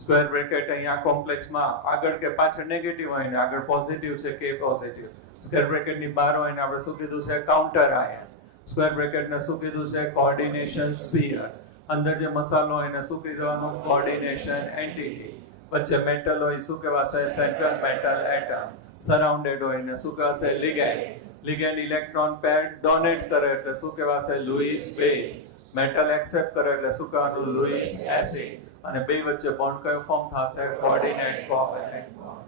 Square bracket અહીંયા કોમ્પ્લેક્સમાં આગળ કે પાછળ નેગેટિવ હોય ને આગળ પોઝિટિવ છે કે પોઝિટિવ. સ્ક્વેર બ્રેકેટ ની બહાર હોય ને આપણે શું કીધું છે કાઉન્ટર આયન. સ્ક્વેર બ્રેકેટ ને શું કીધું છે કોઓર્ડિનેશન સ્ફિયર. અંદર જે મસાલો હોય એને શું કીધવાનું કોઓર્ડિનેશન એન્ટિટી. વચ્ચે મેટલ હોય શું કહેવાશે સેન્ટ્રલ મેટલ એટમ. સરાઉન્ડેડ હોય ને શું કહેવાશે ligand. ligand electron pair donate કરે એટલે શું કહેવાશે લુઈસ બેઝ. મેટલ એક્સેપ્ટ કરે એટલે શું કહેવાનું લુઈસ એસિડ. અને બે વચ્ચે બોન્ડ કયો ફોર્મ થશે coordinate covalent bond.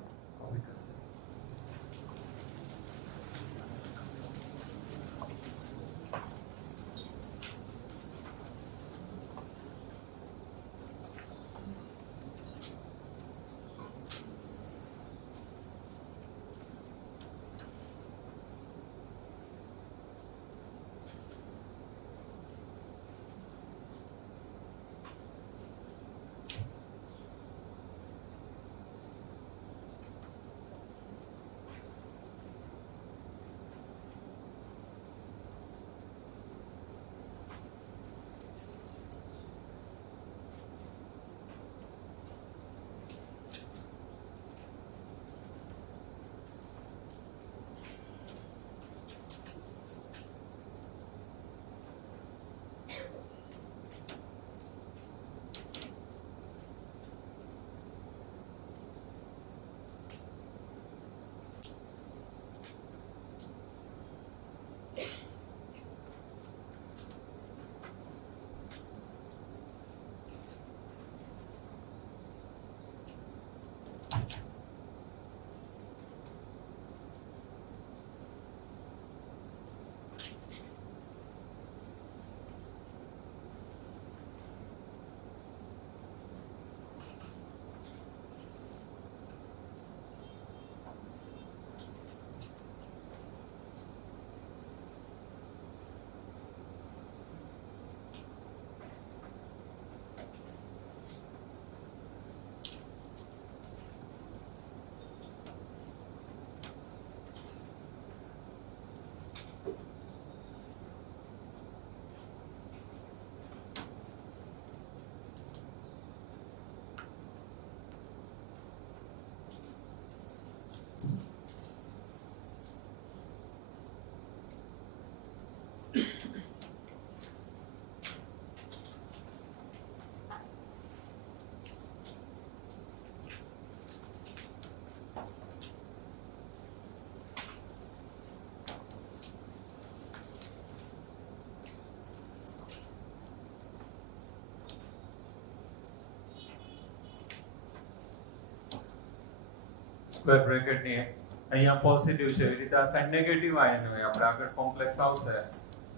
Square bracket ની અહીંયા પોઝિટિવ છે એ રીતે આ સાઈડ નેગેટિવ આયન હોય. આપણે આગળ કોમ્પ્લેક્સ આવશે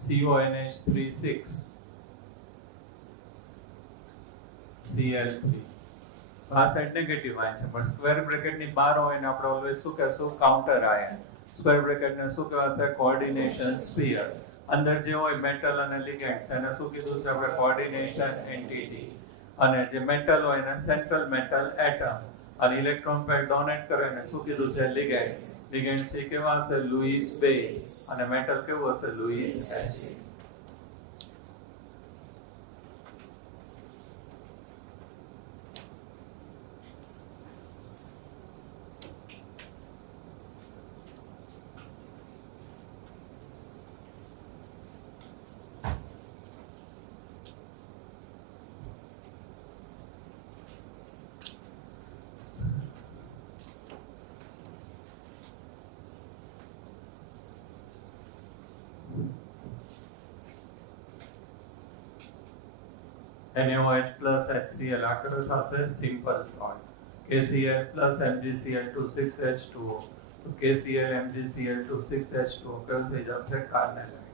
CONH36 Cl3. આ સાઈડ નેગેટિવ આયન છે પણ સ્ક્વેર બ્રેકેટ ની બહાર હોય ને આપણે ઓલવેઝ શું કહેશું કાઉન્ટર આયન. સ્ક્વેર બ્રેકેટ ને શું કહેવાશે કોઓર્ડિનેશન સ્ફિયર. અંદર જે હોય મેટલ અને લિગેન્ડ્સ એને શું કીધું છે આપણે કોઓર્ડિનેશન એન્ટિટી. અને જે મેટલ હોય એને સેન્ટ્રલ મેટલ એટમ. અને ઇલેક્ટ્રોન પેર ડોનેટ કરે ને શું કીધું છે લિગેન્ડ્સ. લિગેન્ડ્સ એ કેવા હશે લુઈસ બેઝ અને મેટલ કેવું હશે Louis acid. NaOH plus HCl આ કયો થશે simple salt. KCl plus MgCl2 6H2O તો KCl MgCl2 6H2O કયો થઈ જશે કાર્નેલાઇટ.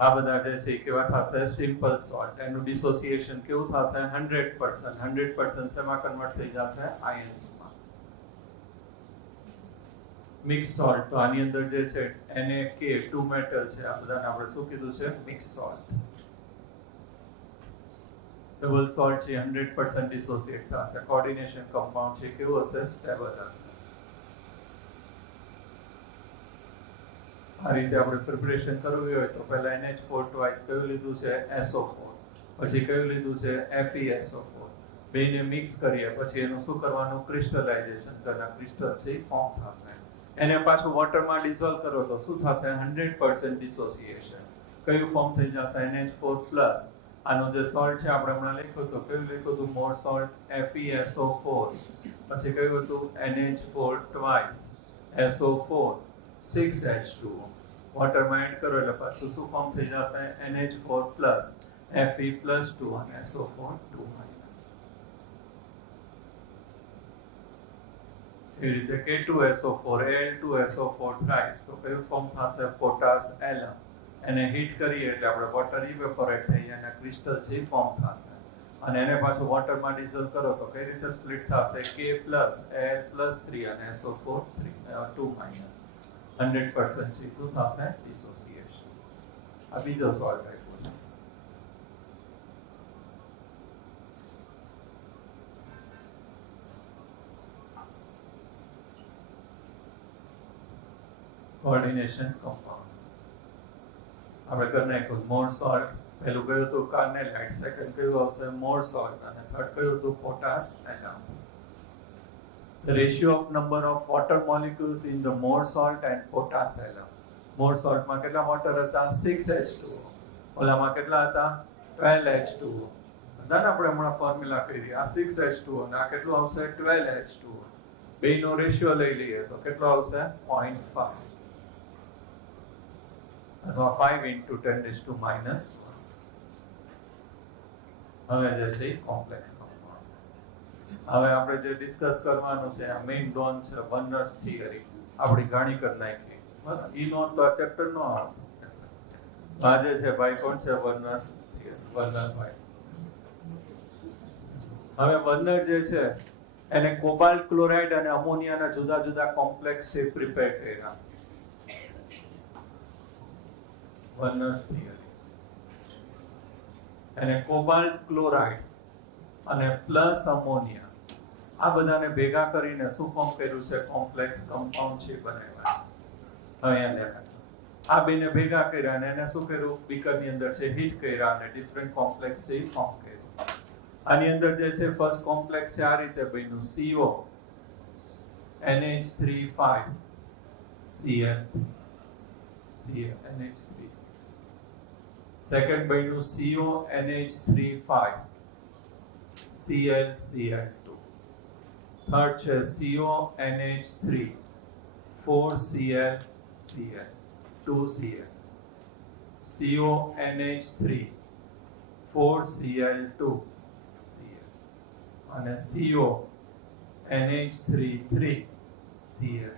આ બધા જે છે કેવા થશે સિમ્પલ સોલ્ટ. એનું ડિસોસિએશન કેવું થશે 100%. 100% શેમાં કન્વર્ટ થઈ જશે આયન્સમાં. મિક્સ સોલ્ટ તો આની અંદર જે છે NaK ટુ મેટલ છે આ બધાને આપણે શું કીધું છે મિક્સ સોલ્ટ. ડબલ સોલ્ટ છે 100% ડિસોસિએટ થશે. કોઓર્ડિનેશન કમ્પાઉન્ડ છે કેવું હશે સ્ટેબલ હશે. આ રીતે આપણે પ્રિપરેશન કરવી હોય તો પહેલા NH4 ટ્વાઇસ કયું લીધું છે SO4 પછી કયું લીધું છે FeSO4 બેને મિક્સ કરીએ પછી એનું શું કરવાનું ક્રિસ્ટલાઇઝેશન કરવાના ક્રિસ્ટલ છે ફોર્મ થશે. એને પાછું વોટરમાં ડિસોલ્વ કરો તો શું થશે 100% ડિસોસિએશન. કયું ફોર્મ થઈ જશે NH4+. આનો જે સોલ્ટ છે આપણે હમણાં લખ્યું હતું કયું લખ્યું હતું મોર સોલ્ટ FeSO4 પછી કયું હતું NH4 twice SO4 6H2O વોટરમાં add કરો એટલે પાછું શું ફોર્મ થઈ જશે NH4+ Fe+2 અને SO4 2-. એ રીતે K2SO4 Al2SO4 થ્રાઇસ તો કયું ફોર્મ થશે પોટાશ એલમ. એને હીટ કરીએ એટલે આપણે વોટર ઇવેપોરેટ થઈ જાય અને ક્રિસ્ટલ છે ફોર્મ થશે. અને એને પાછું વોટરમાં ડિસોલ્વ કરો તો કઈ રીતે સ્પ્લિટ થશે K+ Al+3 અને SO4 2-. 100% છે શું થશે ડિસોસિએશન. આ બીજો સોલ્ટ આપ્યો છે. કોઓર્ડિનેશન કમ્પાઉન્ડ આપણે કરી નાખ્યું. મોર સોલ્ટ પહેલું કયું હતું કાર્નેલાઇટ સેકન્ડ કયું આવશે મોર સોલ્ટ અને થર્ડ કયું હતું potash atom. The ratio of number of water molecules in the more salt and potash alum. More salt માં કેટલા વોટર હતા 6H2O. ઓલામાં કેટલા હતા 12H2O. બધાને આપણે હમણાં ફોર્મ્યુલા કરી આ 6H2O અને આ કેટલું આવશે 12H2O. બેયનો રેશિયો લઈ લઈએ તો કેટલો આવશે 0.5 અથવા 5 × 10⁻⁻1. હવે જે છે કોમ્પ્લેક્સ. હવે આપણે જે ડિસ્કસ કરવાનું છે આ મેઇન ડોન છે વર્નર્સ થિયરી આપણી ઘણી કરી નાખી બરાબર. ઈ નોટ તો આ ચેપ્ટર નો આવે. આ જે છે ભાઈ કોણ છે વર્નર્સ થિયરી વર્નરભાઈ. હવે વર્નર જે છે એને કોબાલ્ટ ક્લોરાઇડ અને અમોનિયાના જુદા જુદા કોમ્પ્લેક્સ છે પ્રિપેર કર્યા. વર્નર્સ થિયરી એને કોબાલ્ટ ક્લોરાઇડ અને પ્લસ અમોનિયા આ બધાને ભેગા કરીને શું ફોર્મ કર્યું છે કોમ્પ્લેક્સ કમ્પાઉન્ડ છે બનાવ્યા. અહીંયા આ બેને ભેગા કર્યા અને એને શું કર્યું બીકરની અંદર છે હીટ કર્યા અને ડિફરન્ટ કોમ્પ્લેક્સ છે ફોર્મ કર્યું. આની અંદર જે છે ફર્સ્ટ કોમ્પ્લેક્સ છે આ રીતે બન્યું CO NH3 5 Cl NH3 6. Second બન્યું CO NH3 5 Cl2. થર્ડ છે CO NH3 4 Cl 2 Cl. CO NH3 4 Cl2 અને CO NH3 3Cl.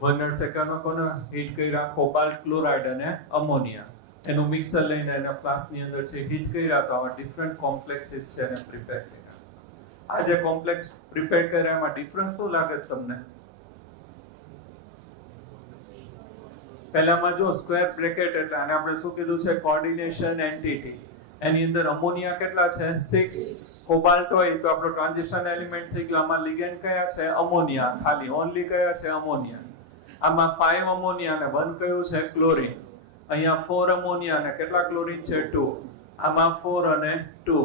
બર્નર સેકન્ડમાં કોને હીટ કર્યા? કોબાલ્ટ ક્લોરાઇડ અને અમોનિયા. એનું મિક્સર લઈને એના ફ્લાસ્કની અંદર છે હીટ કર્યા તો આવા ડિફરન્ટ કોમ્પ્લેક્સીસ છે એને પ્રિપેર કર્યા. આ જે કોમ્પ્લેક્સ પ્રિપેર કર્યા એમાં ડિફરન્સ શું લાગે છે તમને? પહેલામાં જો સ્ક્વેર બ્રેકેટ એટલે આને આપણે શું કીધું છે? Coordination entity. એની અંદર અમોનિયા કેટલા છે? 6. કોબાલ્ટ હોય તો આપણો ટ્રાન્ઝિશન એલિમેન્ટ થઈ ગયો. આમાં લિગેન્ડ કયા છે? અમોનિયા. ખાલી ઓન્લી કયા છે? અમોનિયા. આમાં 5 અમોનિયા અને 1 કયું છે? ક્લોરીન. અહીંયા 4 અમોનિયા અને કેટલા ક્લોરીન છે? 2. આમાં 4 અને 2.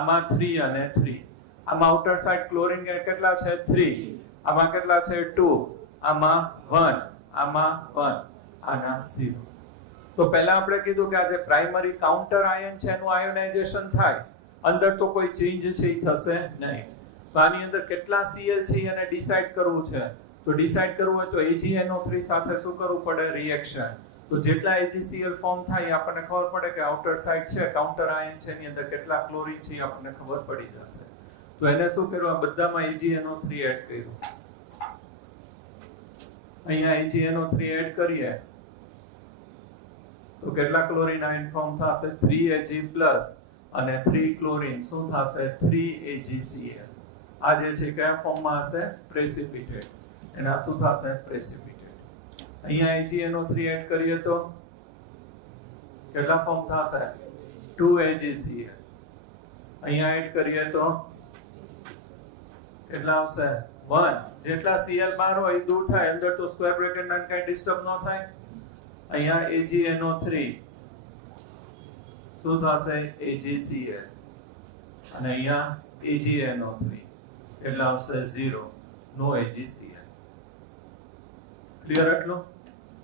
આમાં 3 અને 3. આમાં આઉટર સાઇડ ક્લોરીન કેટલા છે? 3. આમાં કેટલા છે? 2. આમાં 1. આમાં 1. આના 0. તો પહેલા આપણે કીધું કે આ જે પ્રાઇમરી કાઉન્ટર આયન છે એનું આયોનાઇઝેશન થાય. અંદર તો કોઈ ચેન્જ છે એ થશે નહીં. તો આની અંદર કેટલા Cl છે એને ડિસાઈડ કરવું છે. તો ડિસાઈડ કરવું હોય તો AgNO3 સાથે શું કરવું પડે? રિએક્શન. તો જેટલા AgCl ફોર્મ થાય આપણને ખબર પડે કે આઉટર સાઇડ છે કાઉન્ટર આયન છે એની અંદર કેટલા ક્લોરીન છે આપણને ખબર પડી જશે. તો એને શું કર્યું? આ બધામાં AgNO3 એડ કર્યું. અહીંયા AgNO3 એડ કરીએ તો કેટલા ક્લોરીન આયન ફોર્મ થશે? 3Ag+ અને 3 ક્લોરીન શું થશે? 3AgCl. આ જે છે કયા ફોર્મમાં હશે? પ્રેસિપિટેટ. એના શું થશે? પ્રેસિપિટેટ. અહીંયા AgNO3 એડ કરીએ તો કેટલા ફોર્મ થશે? 2AgCl. અહીંયા એડ કરીએ તો કેટલા આવશે? 1. જેટલા Cl બહાર હોય દૂર થાય. અંદર તો સ્ક્વેર બ્રેકેટ ના કઈ ડિસ્ટર્બ ન થાય. અહીંયા AgNO3 શું થશે? AgCl. અને અહીંયા AgNO3 એટલે આવશે 0. નો AgCl. ક્લિયર એટલું?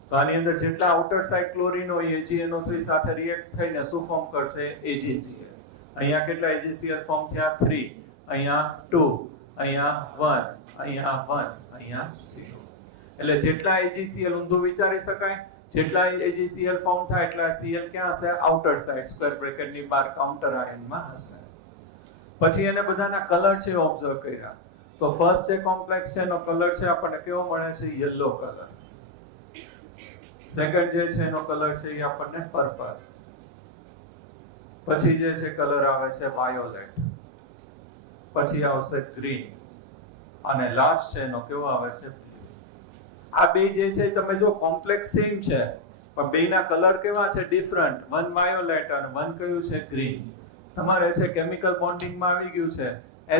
તો આની અંદર જેટલા આઉટર સાઇડ ક્લોરીન હોય AgNO3 સાથે રિએક્ટ થઈને શું ફોર્મ કરશે? AgCl. અહીંયા કેટલા AgCl ફોર્મ થયા? 3. અહીંયા 2. અહીંયા 1. અહીંયા 1. અહીંયા 0. એટલે જેટલા AgCl ઊંધું વિચારી શકાય. જેટલા AgCl ફોર્મ થાય એટલા Cl ક્યાં હશે? આઉટર સાઇડ સ્ક્વેર બ્રેકેટની બહાર કાઉન્ટર આયનમાં હશે. પછી એને બધાના કલર છે ઓબ્ઝર્વ કર્યા. તો ફર્સ્ટ જે કોમ્પ્લેક્સ છે એનો કલર છે આપણને કેવો મળે છે? Yellow colour. સેકન્ડ જે છે એનો કલર છે એ આપણને પર્પલ. પછી જે છે કલર આવે છે વાયોલેટ. પછી આવશે ગ્રીન અને લાસ્ટ છે એનો કેવો આવે છે? આ બે જે છે તમે જો કોમ્પ્લેક્સ સેમ છે પણ બેના કલર કેવા છે? ડિફરન્ટ. વન વાયોલેટ અને વન કયું છે? ગ્રીન. તમારે છે કેમિકલ બોન્ડિંગમાં આવી ગયું છે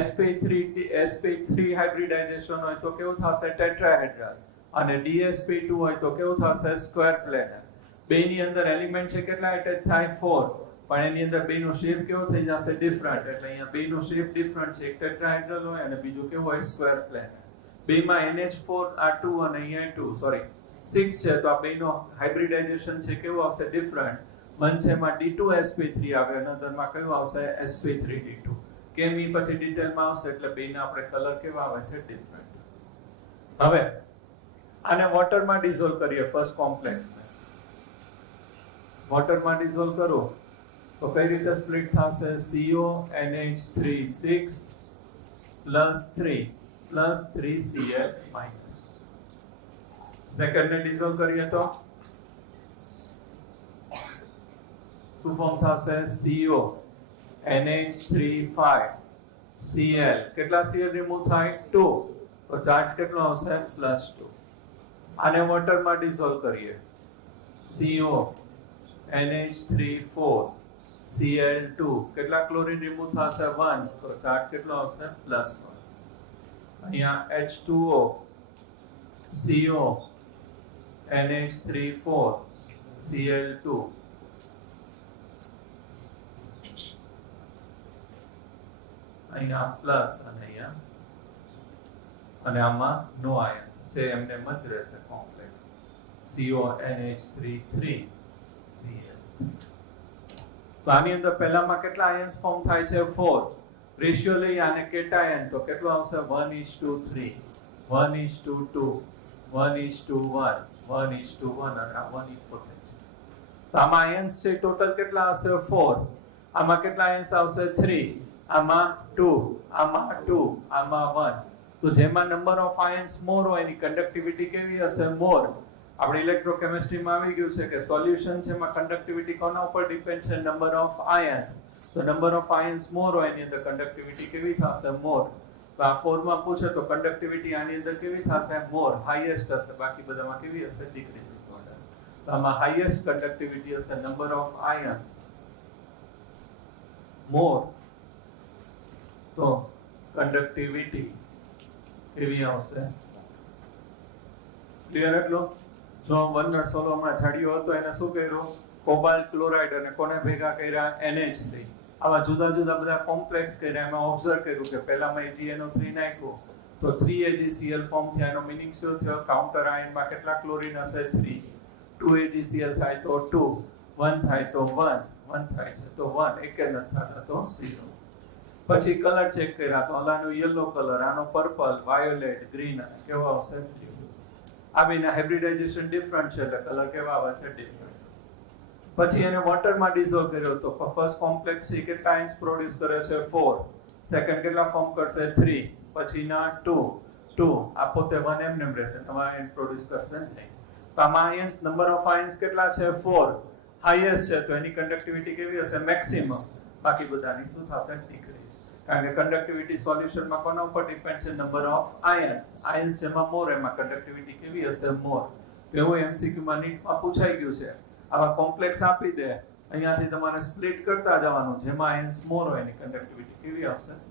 sp3 હાઇબ્રિડાઇઝેશન હોય તો કેવું થશે? ટેટ્રાહેડ્રલ. અને dsp2 હોય તો કેવું થશે? Square planar. બેની અંદર એલિમેન્ટ છે કેટલા એટેચ થાય? 4. પણ એની અંદર બેનો શેપ કેવો થઈ જશે? ડિફરન્ટ. એટલે અહીંયા બેનો શેપ ડિફરન્ટ છે. એક ટેટ્રાહેડ્રલ હોય અને બીજું કેવું હોય? Square planar. બેમાં NH4 આ 2 અને અહીંયા 2 સોરી 6 છે તો આ બેનો હાઇબ્રિડાઇઝેશન છે કેવું આવશે? ડિફરન્ટ. વન છે એમાં D2sp3 આવે અને અધરમાં કયું આવશે? sp3d2. કેમ ઈ પછી ડિટેલમાં આવશે એટલે બેના આપણે કલર કેવા આવે છે? ડિફરન્ટ. હવે આને વોટરમાં ડિસોલ્વ કરીએ. ફર્સ્ટ કોમ્પ્લેક્સને વોટરમાં ડિસોલ્વ કરો તો કઈ રીતે સ્પ્લિટ થશે? CO NH3 6 +3 +3Cl minus. સેકન્ડને dissolve કરીએ તો શું ફોર્મ થશે? CO NH3 5 Cl. કેટલા Cl રિમૂવ થાય? 2. તો ચાર્જ કેટલો આવશે? +2. આને વોટરમાં ડિસોલ્વ કરીએ. CO NH3 4 Cl2. કેટલા ક્લોરીન રિમૂવ થશે? 1. તો ચાર્જ કેટલો આવશે? +1. અહીંયા H2O CO NH3 4 Cl2. અહીંયા પ્લસ અને અહીંયા અને આમાં નો આયન્સ છે એમને એમ જ રહેશે કોમ્પ્લેક્સ CONH3 3Cl. તો આની અંદર પહેલામાં કેટલા આયન્સ ફોર્મ થાય છે? 4. રેશિયો લઈએ આને કેટાયન તો કેટલું આવશે? 1:3 1:2 1:1 1:1 અને આ 1 ઇમ્પોર્ટન્ટ છે. તો આમાં આયન્સ છે ટોટલ કેટલા હશે? 4. આમાં કેટલા આયન્સ આવશે? 3. આમાં 2, આમાં 2, આમાં 1. તો જેમાં નંબર ઓફ આયન્સ મોર હોય એની કન્ડક્ટિવિટી કેવી હશે? મોર. આપણે ઇલેક્ટ્રોકેમિસ્ટ્રીમાં આવી ગયું છે કે સોલ્યુશન છે એમાં કન્ડક્ટિવિટી કોના ઉપર ડિપેન્ડ છે? Number of ions. તો નંબર ઓફ આયન્સ મોર હોય એની અંદર કન્ડક્ટિવિટી કેવી થશે? મોર. તો આ 4 માં પૂછે તો કન્ડક્ટિવિટી આની અંદર કેવી થશે? મોર, હાઈએસ્ટ હશે. બાકી બધામાં કેવી હશે? ડિક્રીઝિંગ ઓર્ડર. તો આમાં હાઈએસ્ટ કન્ડક્ટિવિટી હશે નંબર ઓફ આયન્સ મોર. તો કન્ડક્ટિવિટી કેવી આવશે? ક્લિયર? એટલો જો વનર સોલો હમણાં છાડ્યો હતો એને શું કર્યું? કોબાલ્ટ ક્લોરાઇડ અને કોને ભેગા કર્યા? NH3. આવા જુદા જુદા બધા કોમ્પ્લેક્સ કર્યા. એમાં ઓબ્ઝર્વ કર્યું કે પહેલામાં AgNO3 નાખ્યું તો 3AgCl ફોર્મ થયા. એનો મિનિંગ શું થયો? કાઉન્ટર આયનમાં કેટલા ક્લોરીન હશે? 3. 2AgCl થાય તો 2, 1 થાય તો 1, 1 થાય છે તો 1, એક જ નથી થતા તો 0. પછી કલર ચેક કર્યા તો આનો યલો કલર, આનો પર્પલ, વાયોલેટ, ગ્રીન અને કેવો આવશે? બ્લુ. આ બેના હાઇબ્રિડાઇઝેશન ડિફરન્ટ છે એટલે કલર કેવા આવે છે? ડિફરન્ટ. પછી એને વોટરમાં ડિઝોલ્વ કર્યો તો ફર્સ્ટ કોમ્પ્લેક્સ C કેટલા આયન્સ પ્રોડ્યુસ કરે છે? 4. સેકન્ડ કેટલા ફોર્મ કરશે? 3. પછીના 2, 2. આ પોતે 1 એમ રહેશે, તમારા આયન પ્રોડ્યુસ કરશે નહીં. તો આમાં આયન્સ નંબર ઓફ આયન્સ કેટલા છે? 4. હાઈએસ્ટ છે તો એની કન્ડક્ટિવિટી કેવી હશે? મેક્સિમમ. બાકી બધાની શું થશે? ડિક્રીઝ. કારણ કે કન્ડક્ટિવિટી સોલ્યુશનમાં કોના ઉપર ડિપેન્ડ છે? Number of ions. આયન્સ જેમાં મોર એમાં કન્ડક્ટિવિટી કેવી હશે? મોર. એવું એમસીક્યુ માં નીટમાં પૂછાઈ ગયું છે. આવા કોમ્પ્લેક્સ આપી દે, અહીંયાથી તમારે સ્પ્લિટ કરતા જવાનું, જેમાં આયન્સ મોર હોય એની કન્ડક્ટિવિટી કેવી આવશે?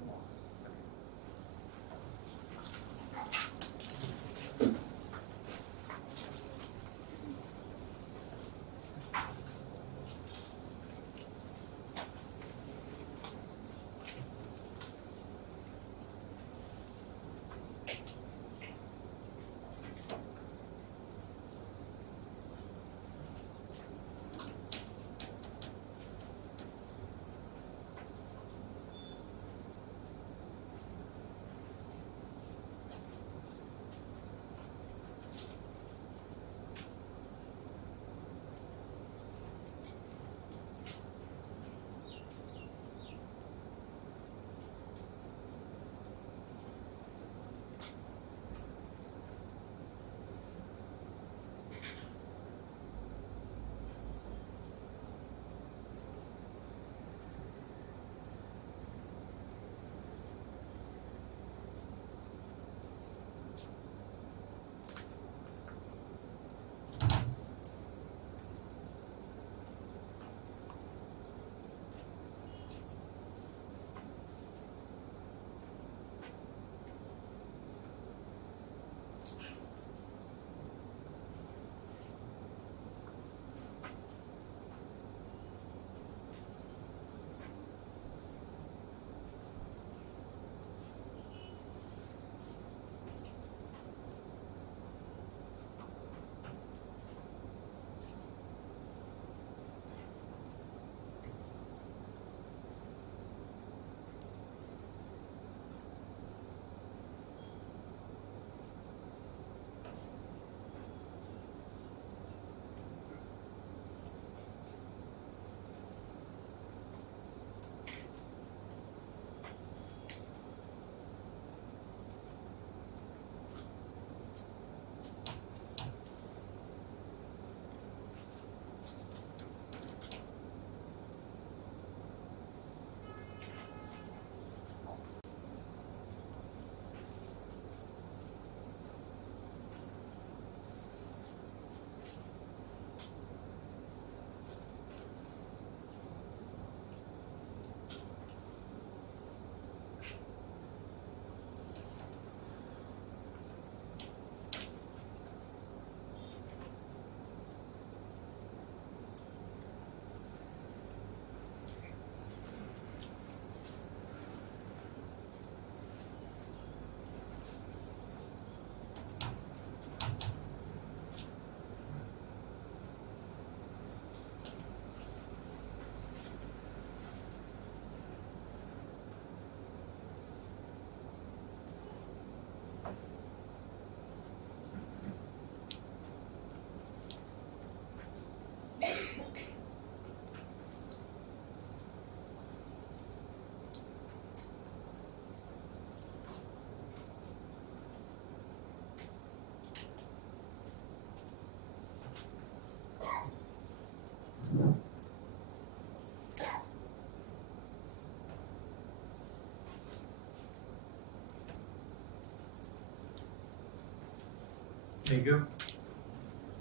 થઈ ગયું.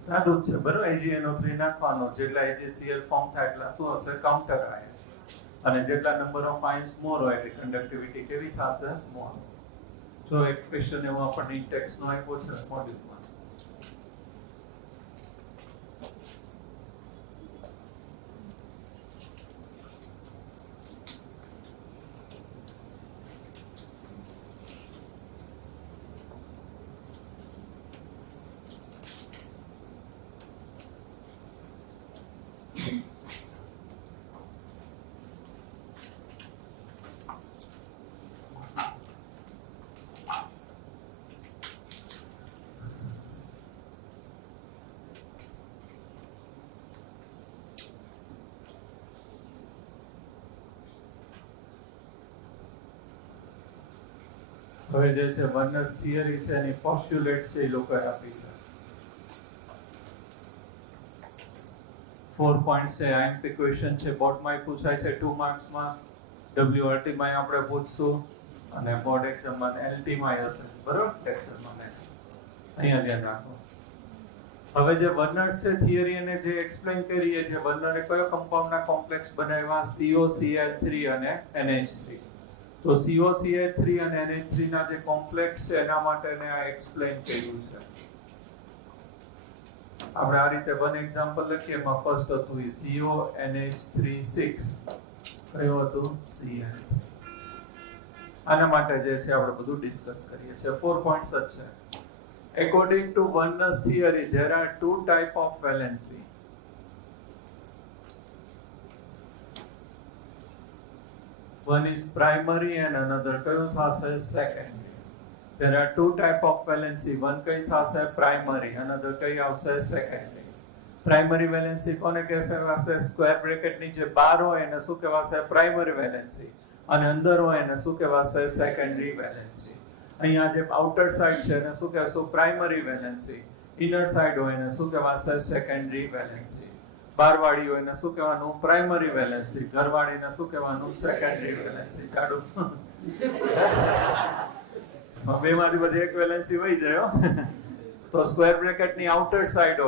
સાદું જ છે બરોબર. AgNO3 નાખવાનો, જેટલા AgCl ફોર્મ થાય એટલા શું હશે? Counter ion. અને જેટલા નંબર ઓફ આયન્સ મોર હોય એટલે કન્ડક્ટિવિટી કેવી થશે? મોર. જો એક ક્વેશ્ચન એવો આપણને ટેક્સ્ટનો આપ્યો છે મોડ્યુલમાં. હવે જે છે વર્નર્સ થિયરી છે એની પોસ્ટ્યુલેટ્સ છે એ લોકોએ આપી છે. 4 પોઈન્ટ છે. આઈએમપી ક્વેશ્ચન છે, બોર્ડમાં પૂછાય છે 2 માર્ક્સમાં, WRT માં આપણે પૂછશું અને બોર્ડ એક્ઝામમાં LT માં હશે બરોબર. લેક્ચરમાં અહીંયા ધ્યાન રાખો. હવે જે વર્નર્સ છે થિયરી અને જે એક્સપ્લેન કરીએ છે, વર્નરે કયો કમ્પાઉન્ડના કોમ્પ્લેક્સ બનાવ્યા? COCl3 અને NH3. તો COCl3 અને NH3 ના જે કોમ્પ્લેક્સ છે એના માટે આ એક્સપ્લેન કર્યું છે. આપણે આ રીતે વન એક્ઝામ્પલ લખીએ. એમાં ફર્સ્ટ હતું CONH36. કયું હતું? Cl. આના માટે જે છે આપણે બધું ડિસ્કસ કરીએ છીએ. 4 પોઈન્ટ્સ જ છે. According to Werner's theory, there are two types of valency. One is primary and another કયું થશે? Secondary. There are two types of valency. One કઈ થશે? Primary. Another કઈ આવશે? Secondary. Primary valency કોને કહેવાશે? સ્ક્વેર બ્રેકેટ ની જે બહાર હોય એને શું કહેવાશે? Primary valency. અને અંદર હોય એને શું કહેવાશે? Secondary valency. અહીંયા જે આઉટર સાઇડ છે એને શું કહેવાશે? Primary valency. ઇનર સાઇડ હોય એને શું કહેવાશે? Secondary valency. બહારવાળી હોય એને શું કહેવાનું? Primary valency. ઘરવાળીને શું કહેવાનું? Secondary valency. જાડું બેમાંથી બધી એક વેલેન્સી વહી જાય. તો સ્ક્વેર બ્રેકેટની આઉટર સાઇડ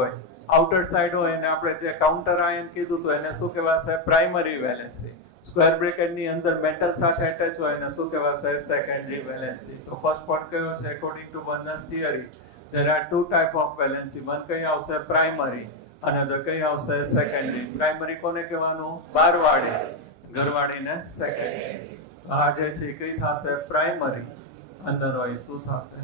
હોય એને આપણે જે કાઉન્ટર આયન કીધું તો એને શું કહેવાશે? Primary valency. સ્ક્વેર બ્રેકેટની અંદર મેટલ સાથે અટેચ હોય એને શું કહેવાશે? Secondary valency. તો ફર્સ્ટ પોઈન્ટ કયો છે? According to Werner's theory there are two type of valency. One કઈ આવશે? પ્રાઇમરી. another કઈ આવશે? સેકન્ડરી. પ્રાઇમરી કોને કહેવાનું? બહારવાળી. ઘરવાળીને સેકન્ડરી. આ જે છે કઈ થશે? પ્રાઇમરી. અંદર હોય શું થશે?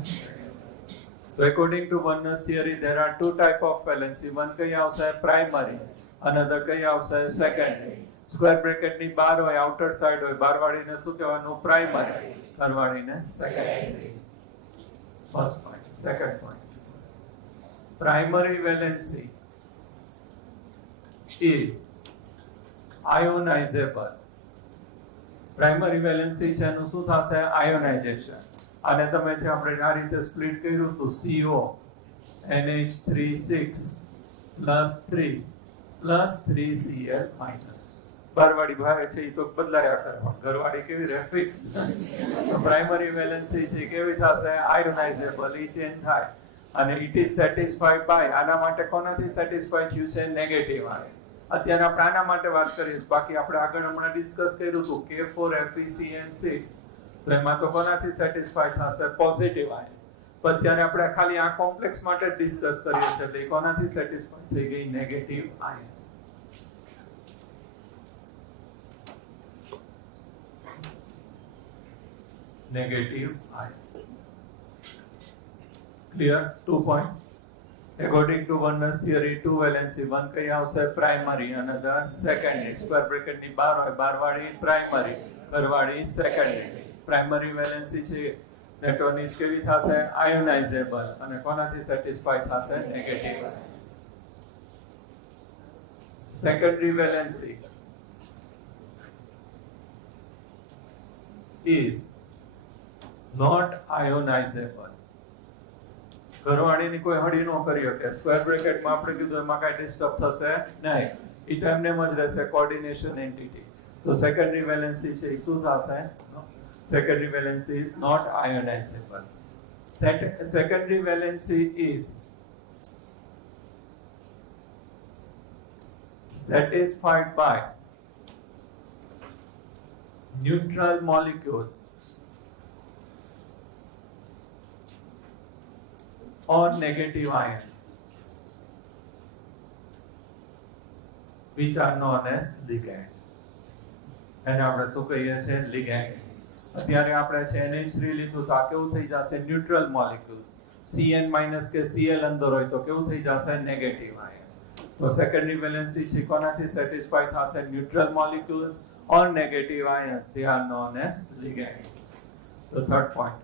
તો according to Werner's theory there are two type of valency. One કઈ આવશે? પ્રાઇમરી. another કઈ આવશે? સેકન્ડરી. સ્ક્વેર બ્રેકેટ ની બહાર હોય, આઉટર સાઇડ હોય, બહારવાળીને શું કહેવાનું? પ્રાઇમરી. ઘરવાળીને secondary. First point. Second point, primary valency is ionizable. Primary valency છે એનું શું થશે? આયોનાઇઝેશન. અને તમે જે આપણે આ રીતે સ્પ્લિટ કર્યું હતું CO NH36 +3 +3Cl-. બારવાળી ભાવે છે એ તો બદલાયા કરે, ઘરવાળી કેવી રહે? ફિક્સ. તો પ્રાઇમરી વેલેન્સી છે કેવી થશે? આયોનાઇઝેબલ. ઈ ચેન્જ થાય અને ઇટ ઇઝ સેટિસ્ફાઈડ બાય. આના માટે કોનાથી સેટિસ્ફાઈ થયું છે? Negative ion. અત્યારે આપણે આના માટે વાત કરીએ. બાકી આપણે આગળ હમણાં ડિસ્કસ કર્યું હતું K4FeCN6. તો એમાં તો કોનાથી સેટિસ્ફાઈ થશે? Positive ion. પણ અત્યારે આપણે ખાલી આ કોમ્પ્લેક્સ માટે જ ડિસ્કસ કરીએ છીએ એટલે કોનાથી સેટિસ્ફાઈ થઈ ગઈ? Negative ion. Negative ion. Clear? 2 point. According to Werner's theory, two valency. One કઈ આવશે? primary, another secondary. Square bracket ની બહાર હોય, બહારવાળી primary, ઘરવાળી secondary. Primary valency છે that one is કેવી થશે? ionizable. અને કોનાથી satisfy થશે? negative ion. Secondary valency is not ionizable. ઘરવાળીની કોઈ હળી ન કરી શકે. સ્ક્વેર બ્રેકેટમાં આપણે કીધું એમાં કાંઈ ડિસ્ટર્બ થશે નહીં. એ ટાઈમ નેમ જ રહેશે, કોઓર્ડિનેશન એન્ટિટી. તો સેકન્ડરી વેલેન્સી છે એ શું થશે? Secondary valency is not ionizable. Secondary valency is satisfied by neutral molecule or negative ions, which are known as ligands. એને આપણે શું કહીએ છીએ? ligands. અત્યારે આપણે છે NH3 લીધું તો આ કેવું થઈ જશે? Neutral molecules. Cn- કે Cl અંદર હોય તો કેવું થઈ જશે? Negative ion. તો સેકન્ડરી વેલેન્સી છે કોનાથી સેટિસ્ફાઈ થશે? Neutral molecules or negative ions. They are known as ligands. The third point.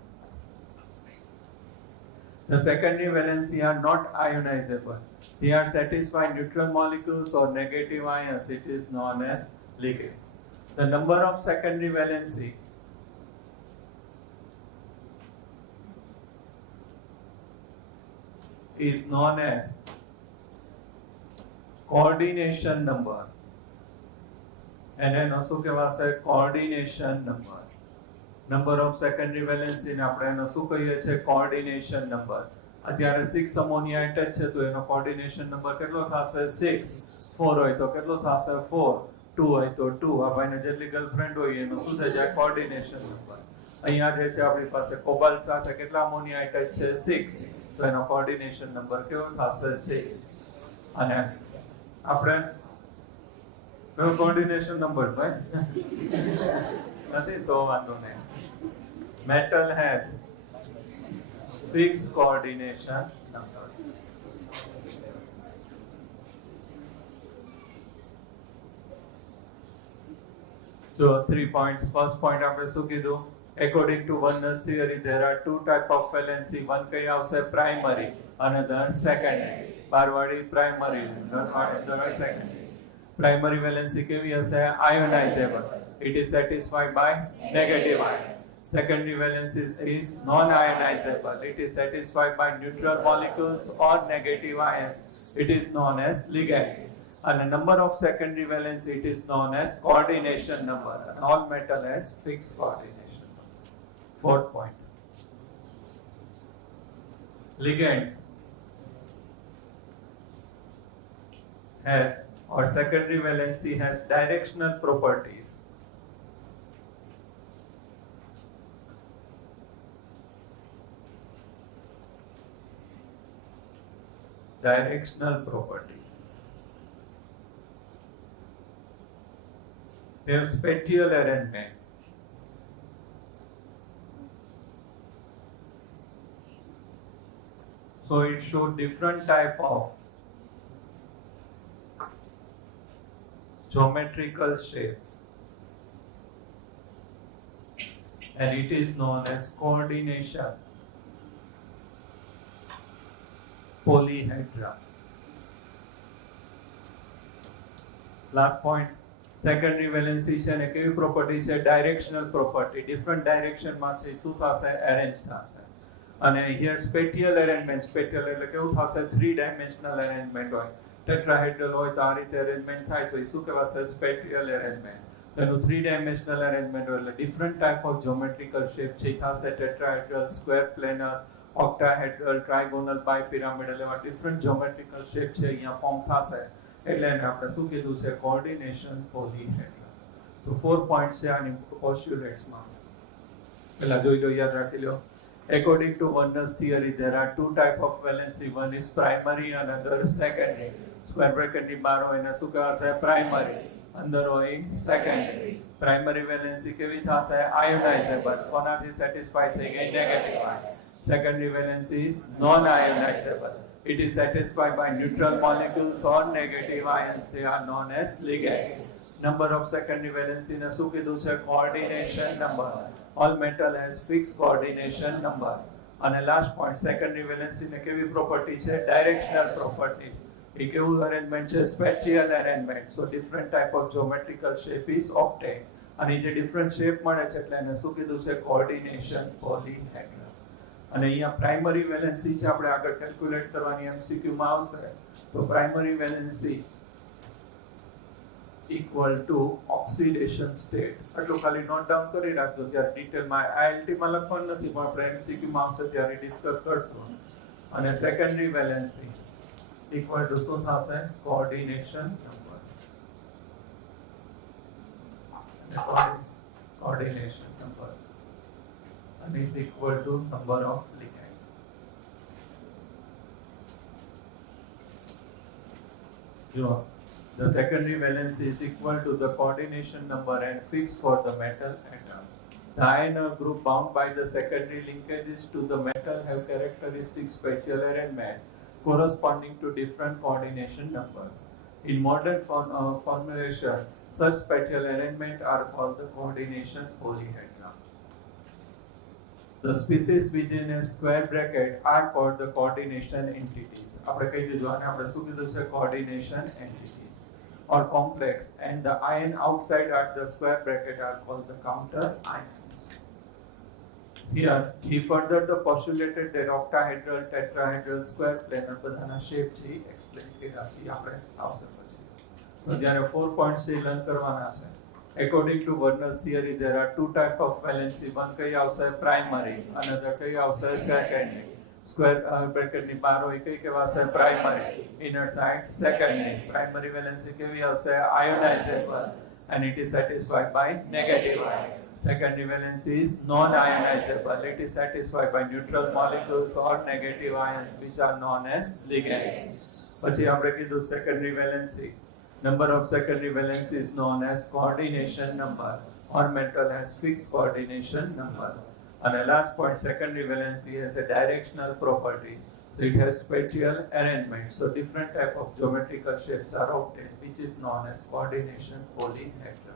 The secondary valency are not ionizable. They are satisfied neutral molecules or negative ions. It is known as ligands. The number of secondary valency is known as coordination number. And then also કહેવાશે coordination number. Number of secondary valency ને આપણે એનો શું કહીએ છીએ? coordination number. અત્યારે 6 ammonia attach છે તો એનો coordination number કેટલો થશે? 6. 4 હોય તો કેટલો થશે? 4. 2 હોય તો 2. આ ભાઈને જેટલી ગર્લફ્રેન્ડ હોય એનો શું થઈ જાય? coordination number. અહીંયા જે છે આપણી પાસે કોબાલ્ટ સાથે કેટલા અમોનિયા એટેચ છે? 6. તો એનો coordination number કેવો થશે? 6. અને આપણે કયો કોર્ડિનેશન નંબર ભાઈ? નથી તો વાંધો નહીં. metal has fixed coordination number. So 3 points. First point આપણે શું કીધું? According to Oneness theory, there are two type of valency. One કઈ આવશે? Primary. Another secondary. બારવાળી primary. another secondary. Primary valency કેવી હશે? Ionizable. It is satisfied by negative ions. Secondary valency is non-ionizable. It is satisfied by neutral molecules or negative ions. It is known as ligand. And the number of secondary valency, it is known as coordination number. And all metal has fixed coordination number. Fourth point. Ligands has or secondary valency has directional properties. Directional properties. They have spatial arrangement. So it shows different type of geometrical shape, and it is known as coordination polyhedra. Last point, secondary valency છે ને કેવી property છે? Directional property. Different ડાયરેક્શનમાંથી શું થશે? Arrange થશે. અને here spatial arrangement. Spatial એટલે કેવું થશે? 3 ડાયમેન્શનલ અરેન્જમેન્ટ હોય. ટેટ્રાહેડ્રલ હોય તો આ રીતે અરેન્જમેન્ટ થાય તો એ શું કહેવાશે? Spatial arrangement. તેનું 3 ડાયમેન્શનલ અરેન્જમેન્ટ હોય એટલે different type of geometrical shape છે થશે. ટેટ્રાહેડ્રલ, સ્ક્વેર પ્લેનર, ઓક્ટાહેડ્રલ, ટ્રાયગોનલ, બાયપિરામિડલ એવા ડિફરન્ટ જ્યોમેટ્રિકલ શેપ છે અહીંયા ફોર્મ થશે. એટલે એને આપણે શું કીધું છે? કોર્ડિનેશન પોલીહેડ્રા. તો 4 પોઈન્ટ છે આની પોસ્ચ્યુલેટ્સમાં. પહેલા જોઈ લો, યાદ રાખી લો. According to Oneness theory, there are two type of valency. One is primary and another secondary. Square bracket ની બહાર હોય એને શું કહેવાશે? primary. અંદર હોય secondary. Primary valency કેવી થશે? ionizable. કોનાથી satisfy થઈ ગઈ? negative ion. Secondary valency is non-ionizable. It is satisfied by neutral molecules or negative ions. They are known as ligands. Number of secondary valency ને શું કીધું છે? coordination number. All metal has fixed coordination number. And last point, secondary valency ને કેવી property છે? Directional property. એ કેવું arrangement છે? Spatial arrangement. So different type of geometrical shape is obtain. અને જે ડિફરન્ટ શેપ મળે છે એટલે એને શું કીધું છે? કોર્ડિનેશન પોલીહેડ્રા. અને અહીંયા પ્રાઇમરી વેલેન્સી છે આપણે આગળ કેલ્ક્યુલેટ કરવાની MCQ માં આવશે. તો primary valency equal to oxidation state. આટલું ખાલી નોટ ડાઉન કરી રાખજો. ત્યારે ડિટેલમાં ILT માં લખવાનું નથી પણ આપણે MCQ માં આવશે ત્યારે ડિસ્કસ કરશું. અને સેકન્ડરી વેલેન્સી equal to શું થશે? Coordination number. coordination number and is equal to number of ligands. The secondary valence is equal to the coordination number and fixed for the metal atom. The ion group bound by the secondary linkages to the metal have characteristic spatial arrangement corresponding to different coordination numbers. In modern formulation, such spatial arrangement are called the coordination polyhedra. The species within a square bracket are called the coordination entities. આપણે કહી દીધું અને આપણે શું કીધું છે coordination entities or complex, and the ion outside at the square bracket are called the counter ion. Here he further the postulated that octahedral, tetrahedral, square planar બધાના shape છે explain કર્યા છે આપણે આવશે પછી. તો જ્યારે 4 points છે લર્ન કરવાના છે. According to Werner's theory, there are two types of valency. One કઈ આવશે primary, another કઈ આવશે secondary. Square bracket ની બહાર હોય કઈ કહેવાશે primary, inner side secondary. Primary valency કેવી આવશે ionizable and it is satisfied by negative ion. Secondary valency is non-ionizable. It is satisfied by neutral molecules or negative ions which are known as ligands. પછી આપણે કીધું secondary valency. Number of secondary valence is known as coordination number or metal has fixed coordination number. And the last point, secondary valency has a directional property. So it has spatial arrangement. So different type of geometrical shapes are obtained, which is known as coordination polyhedra.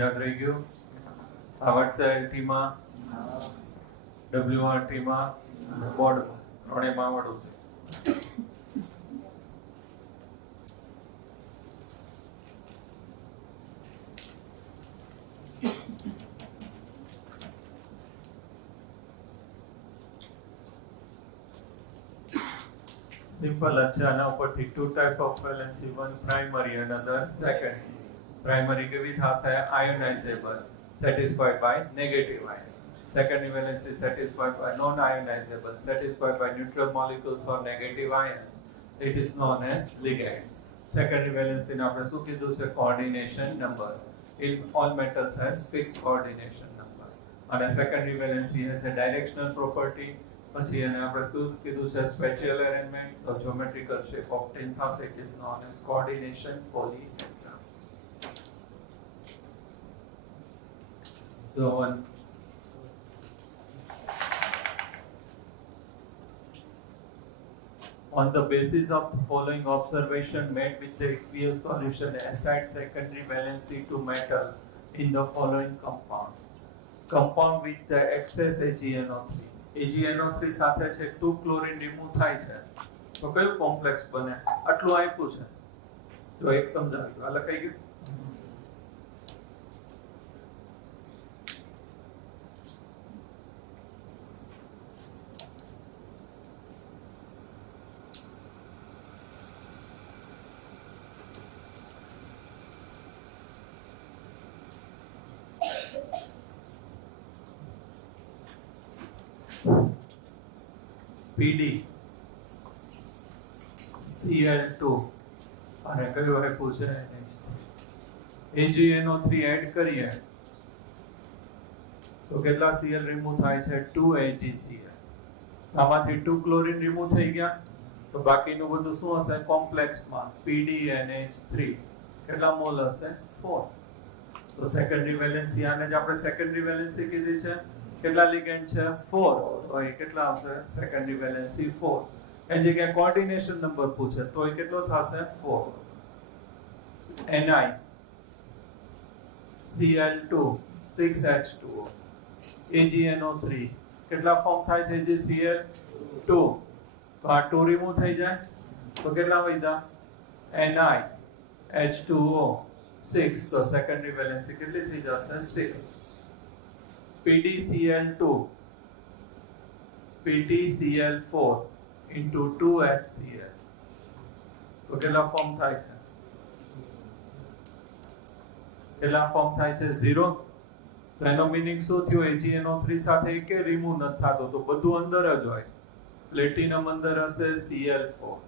યાદ રહી ગયું આવડશે LT માં WRT માં board ત્રણેયમાં આવડવું છે. Simple જ છે આના ઉપરથી two type of valency, one primary and other secondary. Primary કેવી થશે ionizable, satisfied by negative ion. Secondary valence is satisfied by non-ionizable, satisfied by neutral molecules or negative ions. It is known as ligands. Secondary valence in આપણે શું કીધું છે coordination number. In all metals has fixed coordination number. And a secondary valency has a directional property. પછી એને આપણે શું કીધું છે spatial arrangement, તો geometrical shape obtained થશે. It is known as coordination polyhedra. So one. On the basis of the following observation made with the aqueous solution, assign secondary valency to metal in the following compound. Compound with the excess AgNO3. AgNO3 સાથે છે 2 chlorine remove થાય છે તો કયું complex બને? આટલું આપ્યું છે. જો એક સમજાવી દો. આ લખાઈ ગયું? PD Cl2 અને કયું આપ્યું છે AgNO3 એડ કરીએ તો કેટલા Cl રિમૂવ થાય છે? 2 AgCl. આમાંથી 2 ક્લોરીન રિમૂવ થઈ ગયા તો બાકીનું બધું શું હશે? કોમ્પ્લેક્સમાં PDNH3 કેટલા મોલ હશે? 4. તો સેકન્ડરી વેલેન્સી આને જ આપણે સેકન્ડરી વેલેન્સી કીધી છે. કેટલા લિગેન્ડ છે? 4. તો એ કેટલા આવશે? Secondary valency 4. એની જગ્યાએ કોઓર્ડિનેશન નંબર પૂછે તો એ કેટલો થશે? 4. Ni Cl2 6H2O AgNO3 કેટલા ફોર્મ થાય છે? AgCl2 તો આ 2 રિમૂવ થઈ જાય તો કેટલા વધ્યા? Ni H2O 6. તો સેકન્ડરી વેલેન્સી કેટલી થઈ જશે? 6. PdCl2 PdCl4 into 2HCl તો કેટલા ફોર્મ થાય છે? કેટલા ફોર્મ થાય છે? 0. તો એનો મીનિંગ શું થયું? AgNO3 સાથે કે રિમૂવ નથી થતો તો બધું અંદર જ હોય. પ્લેટિનમ અંદર હશે Cl4,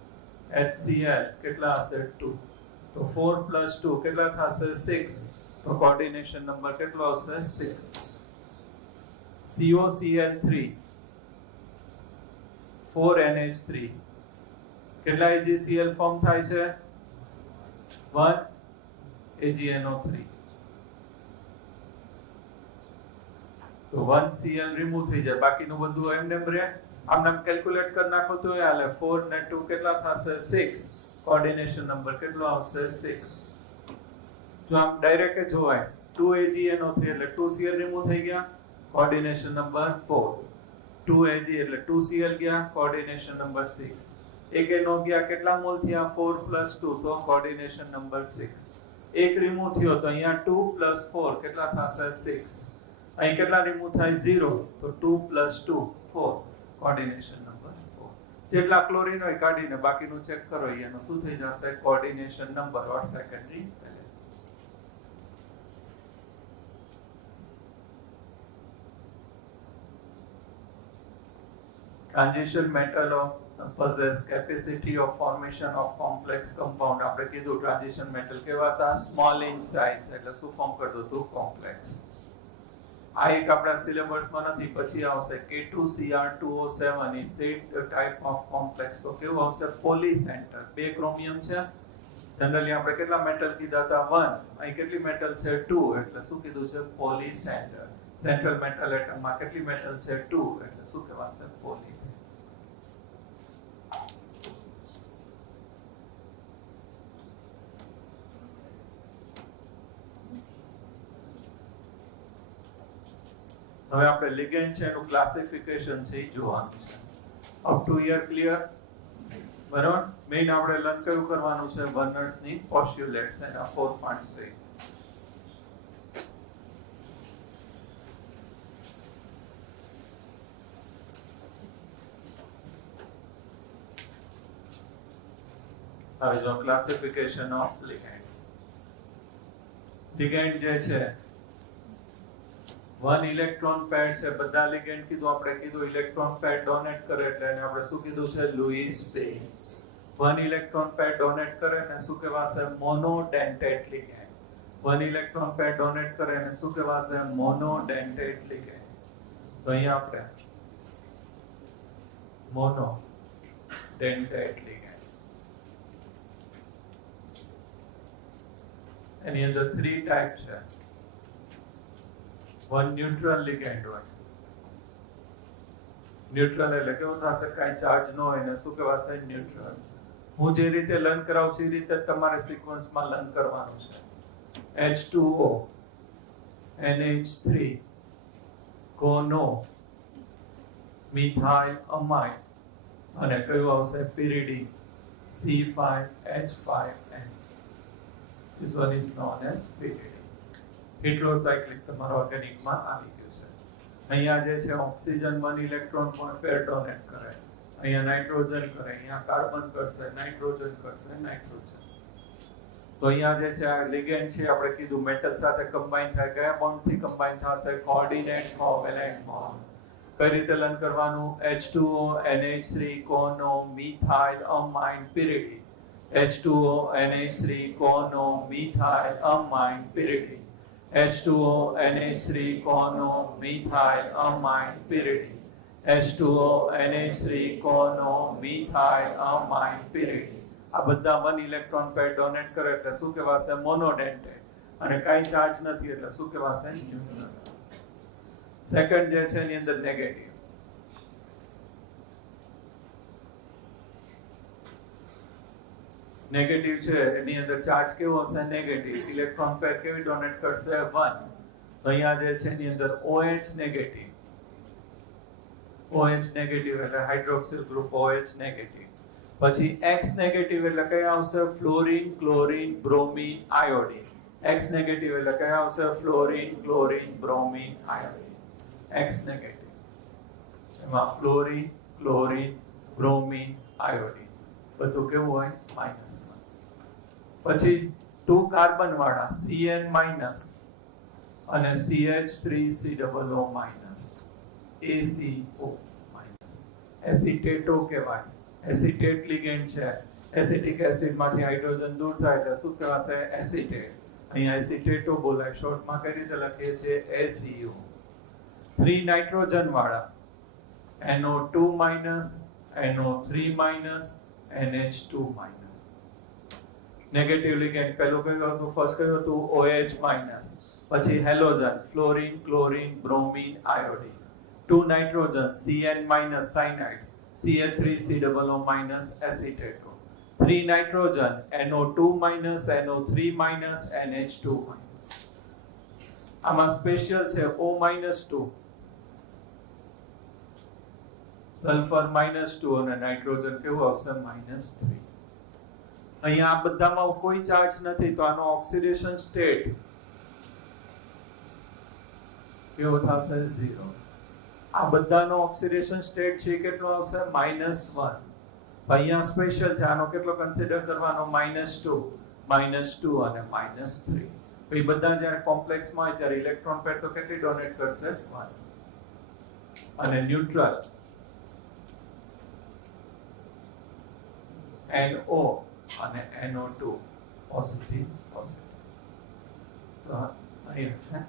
HCl કેટલા હશે? 2. તો 4 + 2 કેટલા થશે? 6. તો કોઓર્ડિનેશન નંબર કેટલો હશે? 6. COCl3 4NH3 કેટલા AgCl ફોર્મ થાય છે? 1 AgNO3 તો 1 Cl રિમૂવ થઈ જાય બાકીનું બધું એમને એમ રહે. આમ નામ કેલ્ક્યુલેટ કરી નાખો તો એ હાલે. 4 ને 2 કેટલા થશે? 6. કોઓર્ડિનેશન નંબર કેટલો આવશે? 6. જો આમ ડાયરેક્ટ જોવાય 2 AgNO3 એટલે 2 Cl રિમૂવ થઈ ગયા કોઓર્ડિનેશન નંબર 4. 2 Ag એટલે 2 Cl ગયા કોઓર્ડિનેશન નંબર 6. એક NO ગયા કેટલા મોલ થયા? 4 + 2 તો કોઓર્ડિનેશન નંબર 6. એક રિમૂવ થયો તો અહીંયા 2 + 4 કેટલા થશે? 6. અહીં કેટલા રિમૂવ થાય? 0. તો 2 + 2 4 કોઓર્ડિનેશન નંબર 4. જેટલા ક્લોરીન હોય કાઢીને બાકીનું ચેક કરો એનો શું થઈ જશે? Coordination number or secondary valency. Transition metal possess capacity of formation of complex compound. આપણે કીધું ટ્રાન્ઝિશન મેટલ કેવાતા? સ્મોલ ઇન સાઇઝ એટલે શું ફોર્મ કરતું હતું? કોમ્પ્લેક્સ. આ એક આપણા સિલેબસમાં નથી, પછી આવશે K2Cr2O7 is said type of complex. તો કેવું આવશે? પોલીસેન્ટર. 2 ક્રોમિયમ છે. જનરલી આપણે કેટલા મેટલ કીધા હતા? 1. અહીં કેટલી મેટલ છે? 2. એટલે શું કીધું છે? પોલીસેન્ટર. સેન્ટ્રલ મેટલ એટમમાં કેટલી મેટલ છે? 2. એટલે શું કહેવાશે? પોલીસેન્ટર. હવે આપણે લિગેન્ડ છે એનું ક્લાસિફિકેશન છે એ જોવાનું છે. Up to here clear? બરાબર. મેઇન આપણે લર્ન કયું કરવાનું છે? વર્નર્સની પોસ્ટ્યુલેટ્સ એના 4 પોઈન્ટ્સ છે. હવે જો ક્લાસિફિકેશન ઓફ લિગેન્ડ્સ. લિગેન્ડ જે છે 1 ઇલેક્ટ્રોન પેર છે. બધા લિગેન્ડ કીધું આપણે કીધું ઇલેક્ટ્રોન પેર ડોનેટ કરે એટલે એને આપણે શું કીધું છે? લુઈસ પેસ. 1 ઇલેક્ટ્રોન પેર ડોનેટ કરે ને શું કહેવાશે? મોનોડેન્ટેટ લિગેન્ડ. 1 ઇલેક્ટ્રોન પેર ડોનેટ કરે ને શું કહેવાશે? મોનોડેન્ટેટ લિગેન્ડ. તો અહીંયા આપણે મોનોડેન્ટેટ લિગેન્ડ. એની અંદર 3 ટાઈપ છે. વન ન્યુટ્રલ લિગેન્ડ હોય. ન્યુટ્રલ એટલે કેવું થશે, કાંઈ ચાર્જ ન હોય ને શું કહેવાશે, ન્યુટ્રલ. હું જે રીતે લર્ન કરાવું છું એ રીતે તમારે સિક્વન્સમાં લર્ન કરવાનું છે. H2O NH3 કોનો મિથાઇલ અમાઇડ અને કયું આવશે, pyridine C5H5N. This one is known as pyridine. heterocyclic તમારા ઓર્ગેનિકમાં આવી ગયું છે. અહીંયા જે છે ઓક્સિજન 1 ઇલેક્ટ્રોન પણ પેર ડોનેટ કરે, અહીંયા નાઇટ્રોજન કરે, અહીંયા કાર્બન કરશે, નાઇટ્રોજન કરશે, નાઇટ્રોજન. તો અહીંયા જે છે આ લિગેન્ડ છે, આપણે કીધું મેટલ સાથે કમ્બાઈન થાય, કયા બોન્ડથી કમ્બાઈન થશે, કોઓર્ડિનેટ કોવેલેન્ટ બોન્ડ. કઈ રીતે લર્ન કરવાનું, H2O NH3 કોનો methyl amide pyridine. H2O NH3 કોનો methyl amide pyridine. H2O NH3 કોનો methyl amide pyridine. H2O NH3 કોનો મિથાઇલ અમાઇડ pyridine. આ બધા 1 ઇલેક્ટ્રોન પેર ડોનેટ કરે એટલે શું કહેવાશે, મોનોડેન્ટેટ. અને કાંઈ ચાર્જ નથી એટલે શું કહેવાશે, ન્યુટ્રલ. સેકન્ડ જે છે એની અંદર નેગેટિવ. નેગેટિવ છે એની અંદર ચાર્જ કેવો હશે, નેગેટિવ. ઇલેક્ટ્રોન પેર કેવી ડોનેટ કરશે, 1. તો અહીંયા જે છે એની અંદર OH નેગેટિવ. OH નેગેટિવ એટલે હાઇડ્રોક્સિલ ગ્રુપ OH નેગેટિવ. પછી X નેગેટિવ એટલે કયા આવશે, fluorine chlorine bromine iodine. X negative એટલે કયા આવશે, fluorine chlorine bromine iodine. X negative એમાં ફ્લોરિન ક્લોરિન બ્રોમિન આયોડિન બધું કેવું હોય, -1. પછી 2 કાર્બન વાળા Cn- અને CH3COO- ACO-. એસિટેટો કહેવાય. એસિટેટ લિગેન્ડ છે. એસિટિક એસિડ માંથી હાઇડ્રોજન દૂર થાય એટલે શું કહેવાશે, એસિટેટ. અહીંયા એસિટેટો બોલાય. શોર્ટમાં કઈ રીતે લખીએ છીએ, ACO. 3 નાઇટ્રોજન વાળા NO2-, NO3-, NH2-. Negative ligand પેલું કયું હતું, ફર્સ્ટ કયું હતું, OH-. પછી halogen fluorine chlorine bromine iodine. 2 nitrogen Cn- cyanide CH3COO- એસિટેટો. 3 nitrogen NO2-, NO3-, NH2-. આમાં સ્પેશિયલ છે O-2, સલ્ફર -2 અને નાઇટ્રોજન કેવું આવશે, -3. અહીંયા આ બધામાં કોઈ ચાર્જ નથી તો આનો ઓક્સિડેશન સ્ટેટ કેવો થશે, 0. આ બધાનો ઓક્સિડેશન સ્ટેટ છે કેટલો આવશે, -1. અહીંયા સ્પેશિયલ છે, આનો કેટલો કન્સિડર કરવાનો, -2 અને -3. તો એ બધા જ્યારે કોમ્પ્લેક્સમાં હોય ત્યારે ઇલેક્ટ્રોન પેર તો કેટલી ડોનેટ કરશે, 1. અને ન્યુટ્રલ NO અને NO2 પોઝિટિવ. તો અહીંયા છે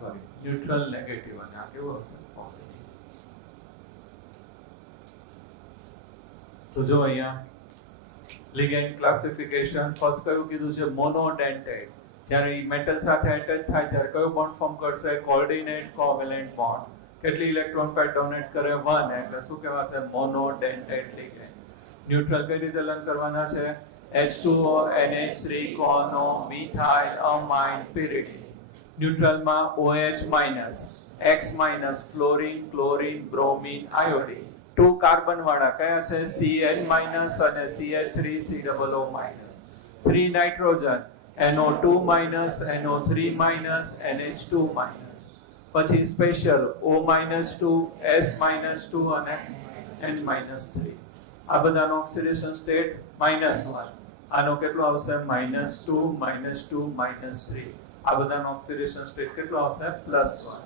સોરી ન્યુટ્રલ નેગેટિવ અને આ કેવું હશે, પોઝિટિવ. તો જો અહીંયા લિગેન્ડ ક્લાસિફિકેશન ફર્સ્ટ કયું કીધું છે, મોનોડેન્ટેટ. જ્યારે એ મેટલ સાથે એટેચ થાય ત્યારે કયો બોન્ડ ફોર્મ કરશે, કોઓર્ડિનેટ કોવેલેન્ટ બોન્ડ. કેટલી ઇલેક્ટ્રોન પેર ડોનેટ કરે, 1. એટલે શું કહેવાશે, મોનોડેન્ટેટ લિગેન્ડ. ન્યુટ્રલ કઈ રીતે લર્ન કરવાના છે, H2O NH3 કોનો મિથાઇલ અમાઇડ pyridine. ન્યુટ્રલમાં OH-, X- fluorine chlorine bromine iodine. 2 carbon વાળા કયા છે, Cn- અને CH3COO-. 3 nitrogen NO2-, NO3-, NH2-. પછી સ્પેશિયલ O-2, S-2 અને N-3. આ બધાનો ઓક્સિડેશન સ્ટેટ -1. આનો કેટલો આવશે, -2, -3. આ બધાનો ઓક્સિડેશન સ્ટેટ કેટલો આવશે, +1.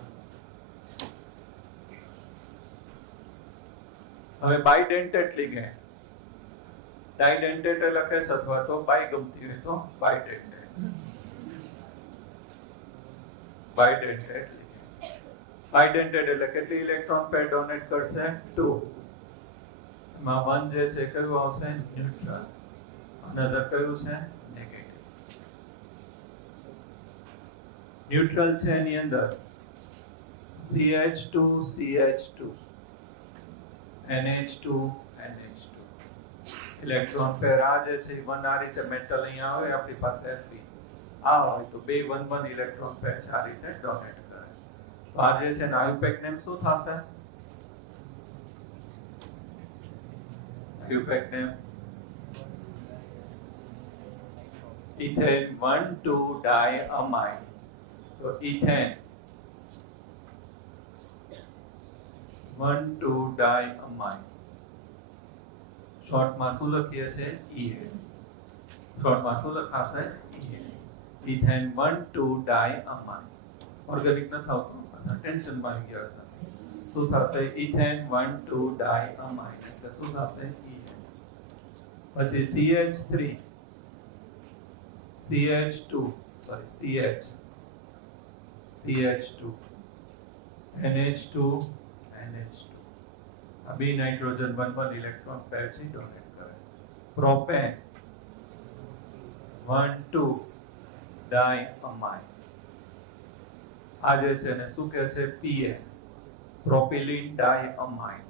હવે બાયડેન્ટેટ લિગેન્ડ. ડાયડેન્ટેટ લખે છે અથવા તો બાય ગમતી હોય તો બાયડેન્ટેટ. બાયડેન્ટેટ એટલે કેટલી ઇલેક્ટ્રોન પેર ડોનેટ કરશે, 2. એમાં 1 જે છે કયું આવશે, ન્યુટ્રલ. અનધર કયું છે, નેગેટિવ. ન્યુટ્રલ છે એની અંદર CH2 CH2 NH2 NH2 electron pair આ જે છે 1 આ રીતે મેટલ અહીંયા આવે આપણી પાસે Fe આ હોય તો બે 1 1 ઇલેક્ટ્રોન પેર આ રીતે ડોનેટ કરે તો આ જે છે ને આયુપેક નેમ શું થશે આયુપેક નેમ ethane 1,2 diamine તો ethane 1,2 diamine શોર્ટ માં શું લખીએ છે EN શોર્ટ માં શું લખાશે EN ethane 1,2 diamine ઓર્ગેનિક ન થતું ટેન્શન માં આવી ગયા હતા શું થશે ethane 1,2 diamine એટલે શું થશે EN પછી CH3 CH2 NH2 NH2 આ બે નાઇટ્રોજન 1 1 ઇલેક્ટ્રોન પેર છે ડોનેટ કરે પ્રોપેન 1,2 diamine આ જે છે ને શું કહે છે PN પ્રોપિલિન ડાયઅમાઇન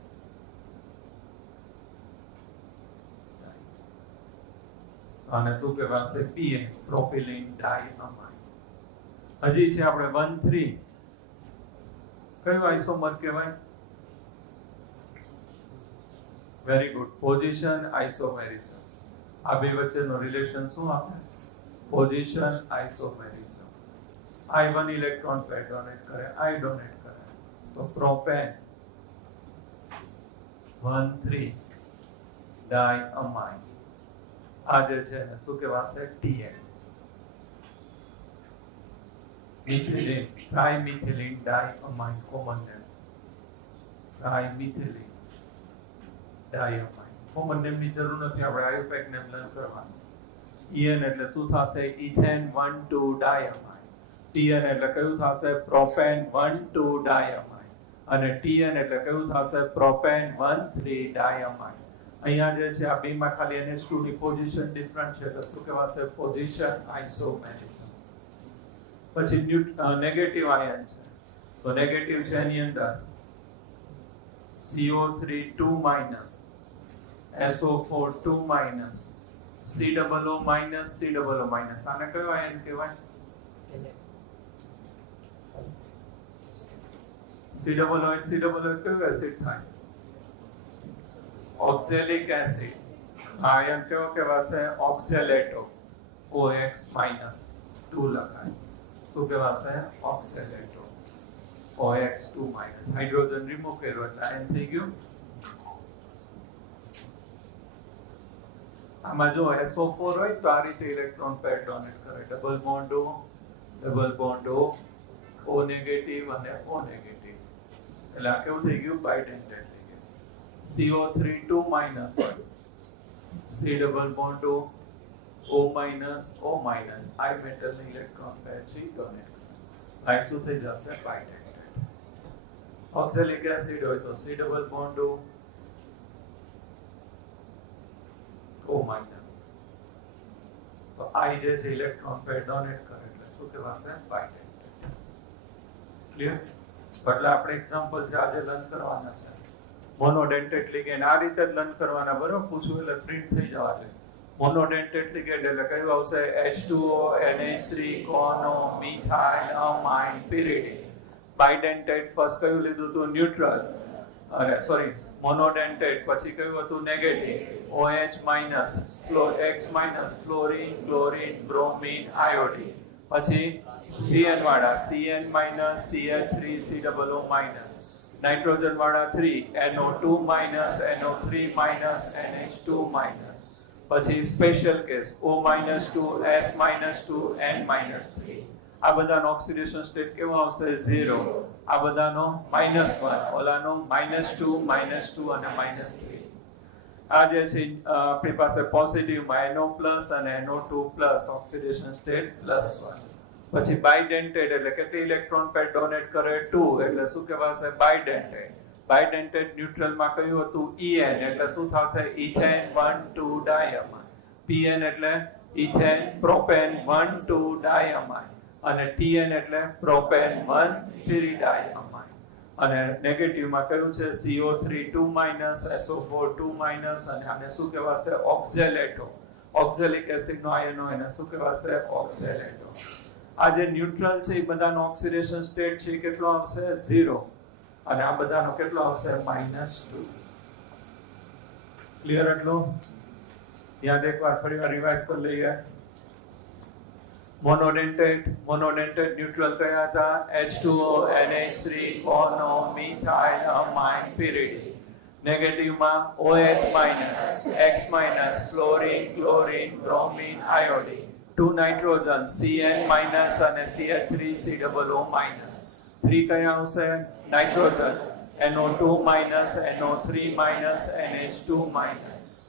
આને શું કહેવાશે PN પ્રોપિલિન ડાયઅમાઇન હજી છે આપણે 1 3 કયું આઇસોમર કહેવાય વેરી ગુડ પોઝિશન આઇસોમેરિઝમ આ બે વચ્ચેનો રિલેશન શું આપે position આઇસોમેરિઝમ I1 electron pair donate કરે I ડોનેટ કરે તો પ્રોપેન 1,3 ડાયઅમાઇન આ જે છે ને શું કહેવાશે TN methylene trimethylene diamine common name trimethylene diamine common name ની જરૂર નથી આપણે આયુપેક નેમ લર્ન કરવાનું EN એટલે શું થશે ethane 1,2 diamine TN એટલે કયું થશે પ્રોપેન 1,2 diamine અને TN એટલે કયું થશે પ્રોપેન 1,3 diamine અહીંયા જે છે આ બેમાં ખાલી NH2 ની પોઝિશન ડિફરન્ટ છે એટલે શું કહેવાશે પોઝિશન આઇસોમેરિઝમ પછી નેગેટિવ આયન છે તો નેગેટિવ છે એની અંદર CO3 2 SO4 2 COO આને કયો આયન કહેવાય COO કયું એસિડ થાય ઓક્ઝેલિક એસિડ આયન કેવો કહેવાશે ઓક્ઝેલેટો OX - 2 લખાય શું કહેવાશે ઓક્ઝેલેટો OX 2 હાઇડ્રોજન રિમૂવ કર્યો એટલે આયન થઈ ગયું આમાં જો SO4 હોય તો આ રીતે ઇલેક્ટ્રોન પેર ડોનેટ કરે ડબલ બોન્ડ O નેગેટિવ અને O નેગેટિવ એટલે આ કેવું થઈ ગયું બાયડેન્ટેડ થઈ ગયું CO3 2 C double bond O I metal ની ઇલેક્ટ્રોન પેર છે ડોનેટ આ શું થઈ જશે બાયડેન્ટેડ ઓક્ઝેલિક એસિડ હોય તો C ડબલ બોન્ડ O તો I જે છે ઇલેક્ટ્રોન પેર ડોનેટ કરે એટલે શું કહેવાશે બાયડેન્ટેડ ક્લિયર એટલે આપણે એક્ઝામ્પલ છે આજે લર્ન કરવાના છે મોનોડેન્ટેડ લિગેન્ડ આ રીતે જ લર્ન કરવાના બરોબર પૂછવું એટલે પ્રિન્ટ થઈ જવા જોઈએ મોનોડેન્ટેડ લિગેન્ડ એટલે કયું આવશે H2O NH3 કોનો મિથાઇલ અમાઇન pyridine બાયડેન્ટેડ ફર્સ્ટ કયું લીધું હતું ન્યુટ્રલ અરે સોરી મોનોડેન્ટેડ પછી કયું હતું negative OH X fluorine chlorine bromine iodine પછી CN વાળા CN CH3 COO નાઇટ્રોજન વાળા 3 NO2 NO3 NH2 પછી special case O - 2 S - 2 N - 3 આ બધાનો ઓક્સિડેશન સ્ટેટ કેવો આવશે 0 આ બધાનો -1 ઓલાનો -2 અને -3 આ જે છે આપણી પાસે પોઝિટિવ માં NO+ અને NO2+ ઓક્સિડેશન સ્ટેટ +1 પછી બાયડેન્ટેડ એટલે કેટલી ઇલેક્ટ્રોન પેર ડોનેટ કરે 2 એટલે શું કહેવાશે બાયડેન્ટેડ ન્યુટ્રલ માં કયું હતું EN એટલે શું થશે ethane 1,2 diamine PN એટલે ethane પ્રોપેન 1,2 diamine અને TN એટલે પ્રોપેન 1 3 ડાયમાઇન. અને નેગેટિવમાં કયું છે CO3 2- SO4 2- અને આને શું કહેવાશે ઓક્ઝેલેટો. ઓક્ઝેલિક એસિડ નો આયન હોય એને શું કહેવાશે ઓક્ઝેલેટો. આ જે ન્યુટ્રલ છે એ બધાનો ઓક્સિડેશન સ્ટેટ છે કેટલો આવશે 0 અને આ બધાનો કેટલો આવશે -2. ક્લિયર એટલું? યાદ એકવાર ફરીવાર રિવાઇઝ કરી લઈએ. મોનોડેન્ટેટ ન્યુટ્રલ કયા હતા H2O NH3 કોનો મિથાઇલ અમાઇન pyridine. નેગેટિવમાં OH- X- fluorine chlorine bromine iodine. 2 nitrogen CN- અને CH3COO-. 3 કયા આવશે નાઇટ્રોજન NO2- NO3- NH2-.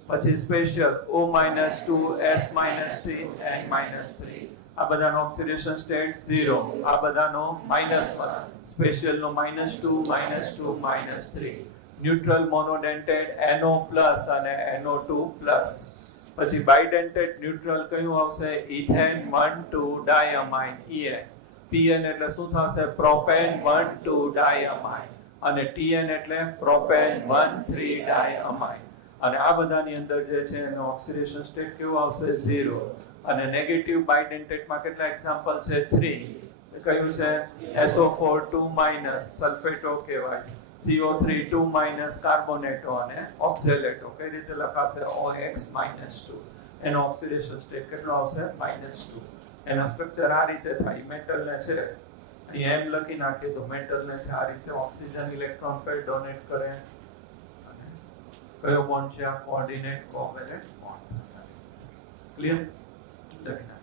પછી સ્પેશિયલ O-2 S-3 N-3. આ બધાનો ઓક્સિડેશન સ્ટેટ 0. આ બધાનો -1. સ્પેશિયલ નો -2 -3. ન્યુટ્રલ મોનોડેન્ટેટ NO+ અને NO2+. પછી બાયડેન્ટેટ ન્યુટ્રલ કયું આવશે ઇથેન 1,2 ડાયમાઇન EN. PN એટલે શું થશે પ્રોપેન 1,2 ડાયમાઇન અને TN એટલે પ્રોપેન 1,3 ડાયમાઇન. અને આ બધાની અંદર જે છે એનો ઓક્સિડેશન સ્ટેટ કેવું આવશે 0. અને નેગેટિવ બાયડેન્ટેટમાં કેટલા એક્ઝામ્પલ છે 3. કયું છે SO4 2- સલ્ફેટો કહેવાય. CO3 2- કાર્બોનેટો અને ઓક્ઝેલેટો. કઈ રીતે લખાશે OX-2. એનો ઓક્સિડેશન સ્ટેટ કેટલો આવશે -2. એના સ્ટ્રક્ચર આ રીતે થાય. મેટલને છે અહીં એમ લખી નાખીએ તો મેટલને છે આ રીતે ઓક્સિજન ઇલેક્ટ્રોન પેર ડોનેટ કરે. કયો બોન્ડ છે આ કોઓર્ડિનેટ કોવેલેન્ટ બોન્ડ. ક્લિયર? લખી નાખો.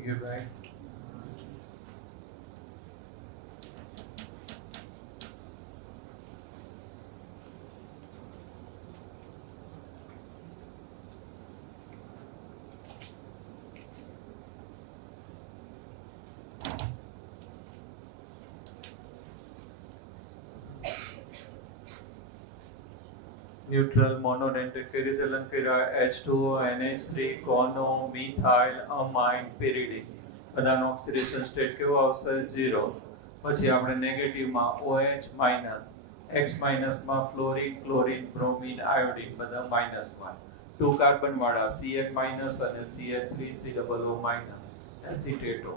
Thank you guys. Neutral monodentate pyridine H2O NH3 કોનો મિથાઇલ અમાઇન pyridine બધાનો ઓક્સિડેશન સ્ટેટ કેવો આવશે 0. પછી આપણે નેગેટિવમાં OH માઇનસ X માઇનસમાં ફ્લોરિન ક્લોરિન બ્રોમિન આયોડિન બધા -1 2 કાર્બન વાળા CH માઇનસ અને CH3COO minus acetato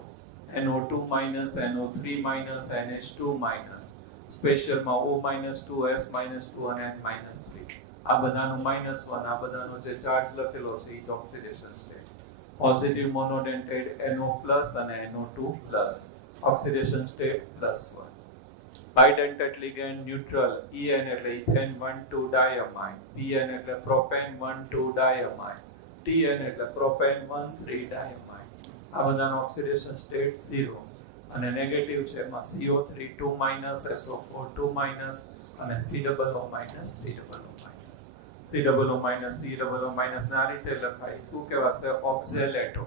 NO2 minus NO3 minus NH2 minus સ્પેશિયલમાં O -2 S -2 અને N -3 આ બધાનો -1 આ બધાનો જે ચાર્જ લખેલો છે ઈ oxidation state positive monodentate NO+ અને NO2+ oxidation state +1 bidentate ligand neutral EN એટલે ઇથેન 1,2 ડાયમાઇન PN એટલે પ્રોપેન 1,2 ડાયમાઇન TN એટલે પ્રોપેન 1,3 ડાયમાઇન આ બધાનો ઓક્સિડેશન સ્ટેટ 0 અને નેગેટિવ છે એમાં CO3 2- SO4 2- અને COO ને આ રીતે લખાય શું કહેવાશે ઓક્ઝેલેટો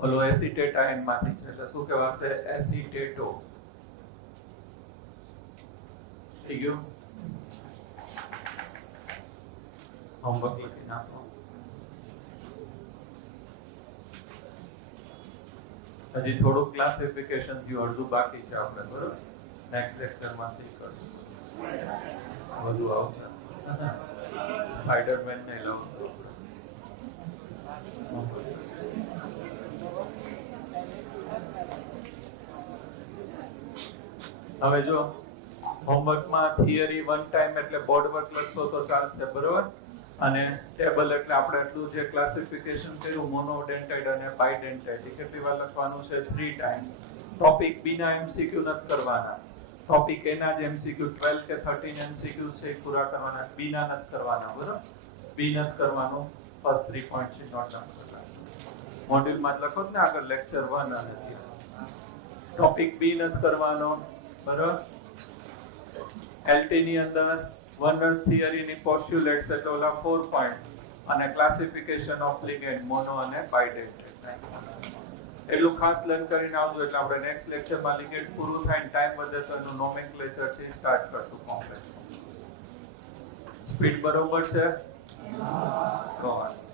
ઓલો એસિટેટ આયન માંથી છે એટલે શું કહેવાશે એસિટેટો થઈ ગયું હોમવર્ક લખી નાખો હજી થોડું ક્લાસિફિકેશન થયું અડધું બાકી છે આપણે બરોબર નેક્સ્ટ લેક્ચરમાં શીખીશું વધુ આવશે સ્પાઈડરમેન ને લાવશે હવે જો હોમવર્કમાં થિયરી વન ટાઈમ એટલે બોર્ડ વર્ક લખશો તો ચાલશે બરોબર અને ટેબલ એટલે આપણે એટલું જે ક્લાસિફિકેશન કર્યું મોનોડેન્ટેડ અને બાયડેન્ટેડ કેટલી વાર લખવાનું છે 3 ટાઈમ્સ ટોપિક બી ના એમસીક્યુ નથી કરવાના ટોપિક એ ના જે એમસીક્યુ 12 કે 13 એમસીક્યુ છે પૂરા કરવાના બી ના નથી કરવાના બરોબર બી નથી કરવાનું ફર્સ્ટ 3 પોઈન્ટ છે નોટ ડાઉન કરવાના મોડ્યુલ માં લખો ને આગળ લેક્ચર 1 અને ટોપિક બી નથી કરવાનો બરોબર એલટી ની અંદર વન અર્થ થિયરી ની પોસ્ટ્યુલેટ્સ એટલે ઓલા 4 પોઈન્ટ્સ અને ક્લાસિફિકેશન ઓફ લિગેન્ડ મોનો અને બાયડેન્ટેડ એટલું ખાસ લર્ન કરીને આવજો એટલે આપણે નેક્સ્ટ લેક્ચરમાં લિગેન્ડ પૂરું થાય ને ટાઈમ વધે તો એનું નોમેનક્લેચર છે સ્ટાર્ટ કરશું કોમ્પ્લેક્સ સ્પીડ બરોબર છે ગોડ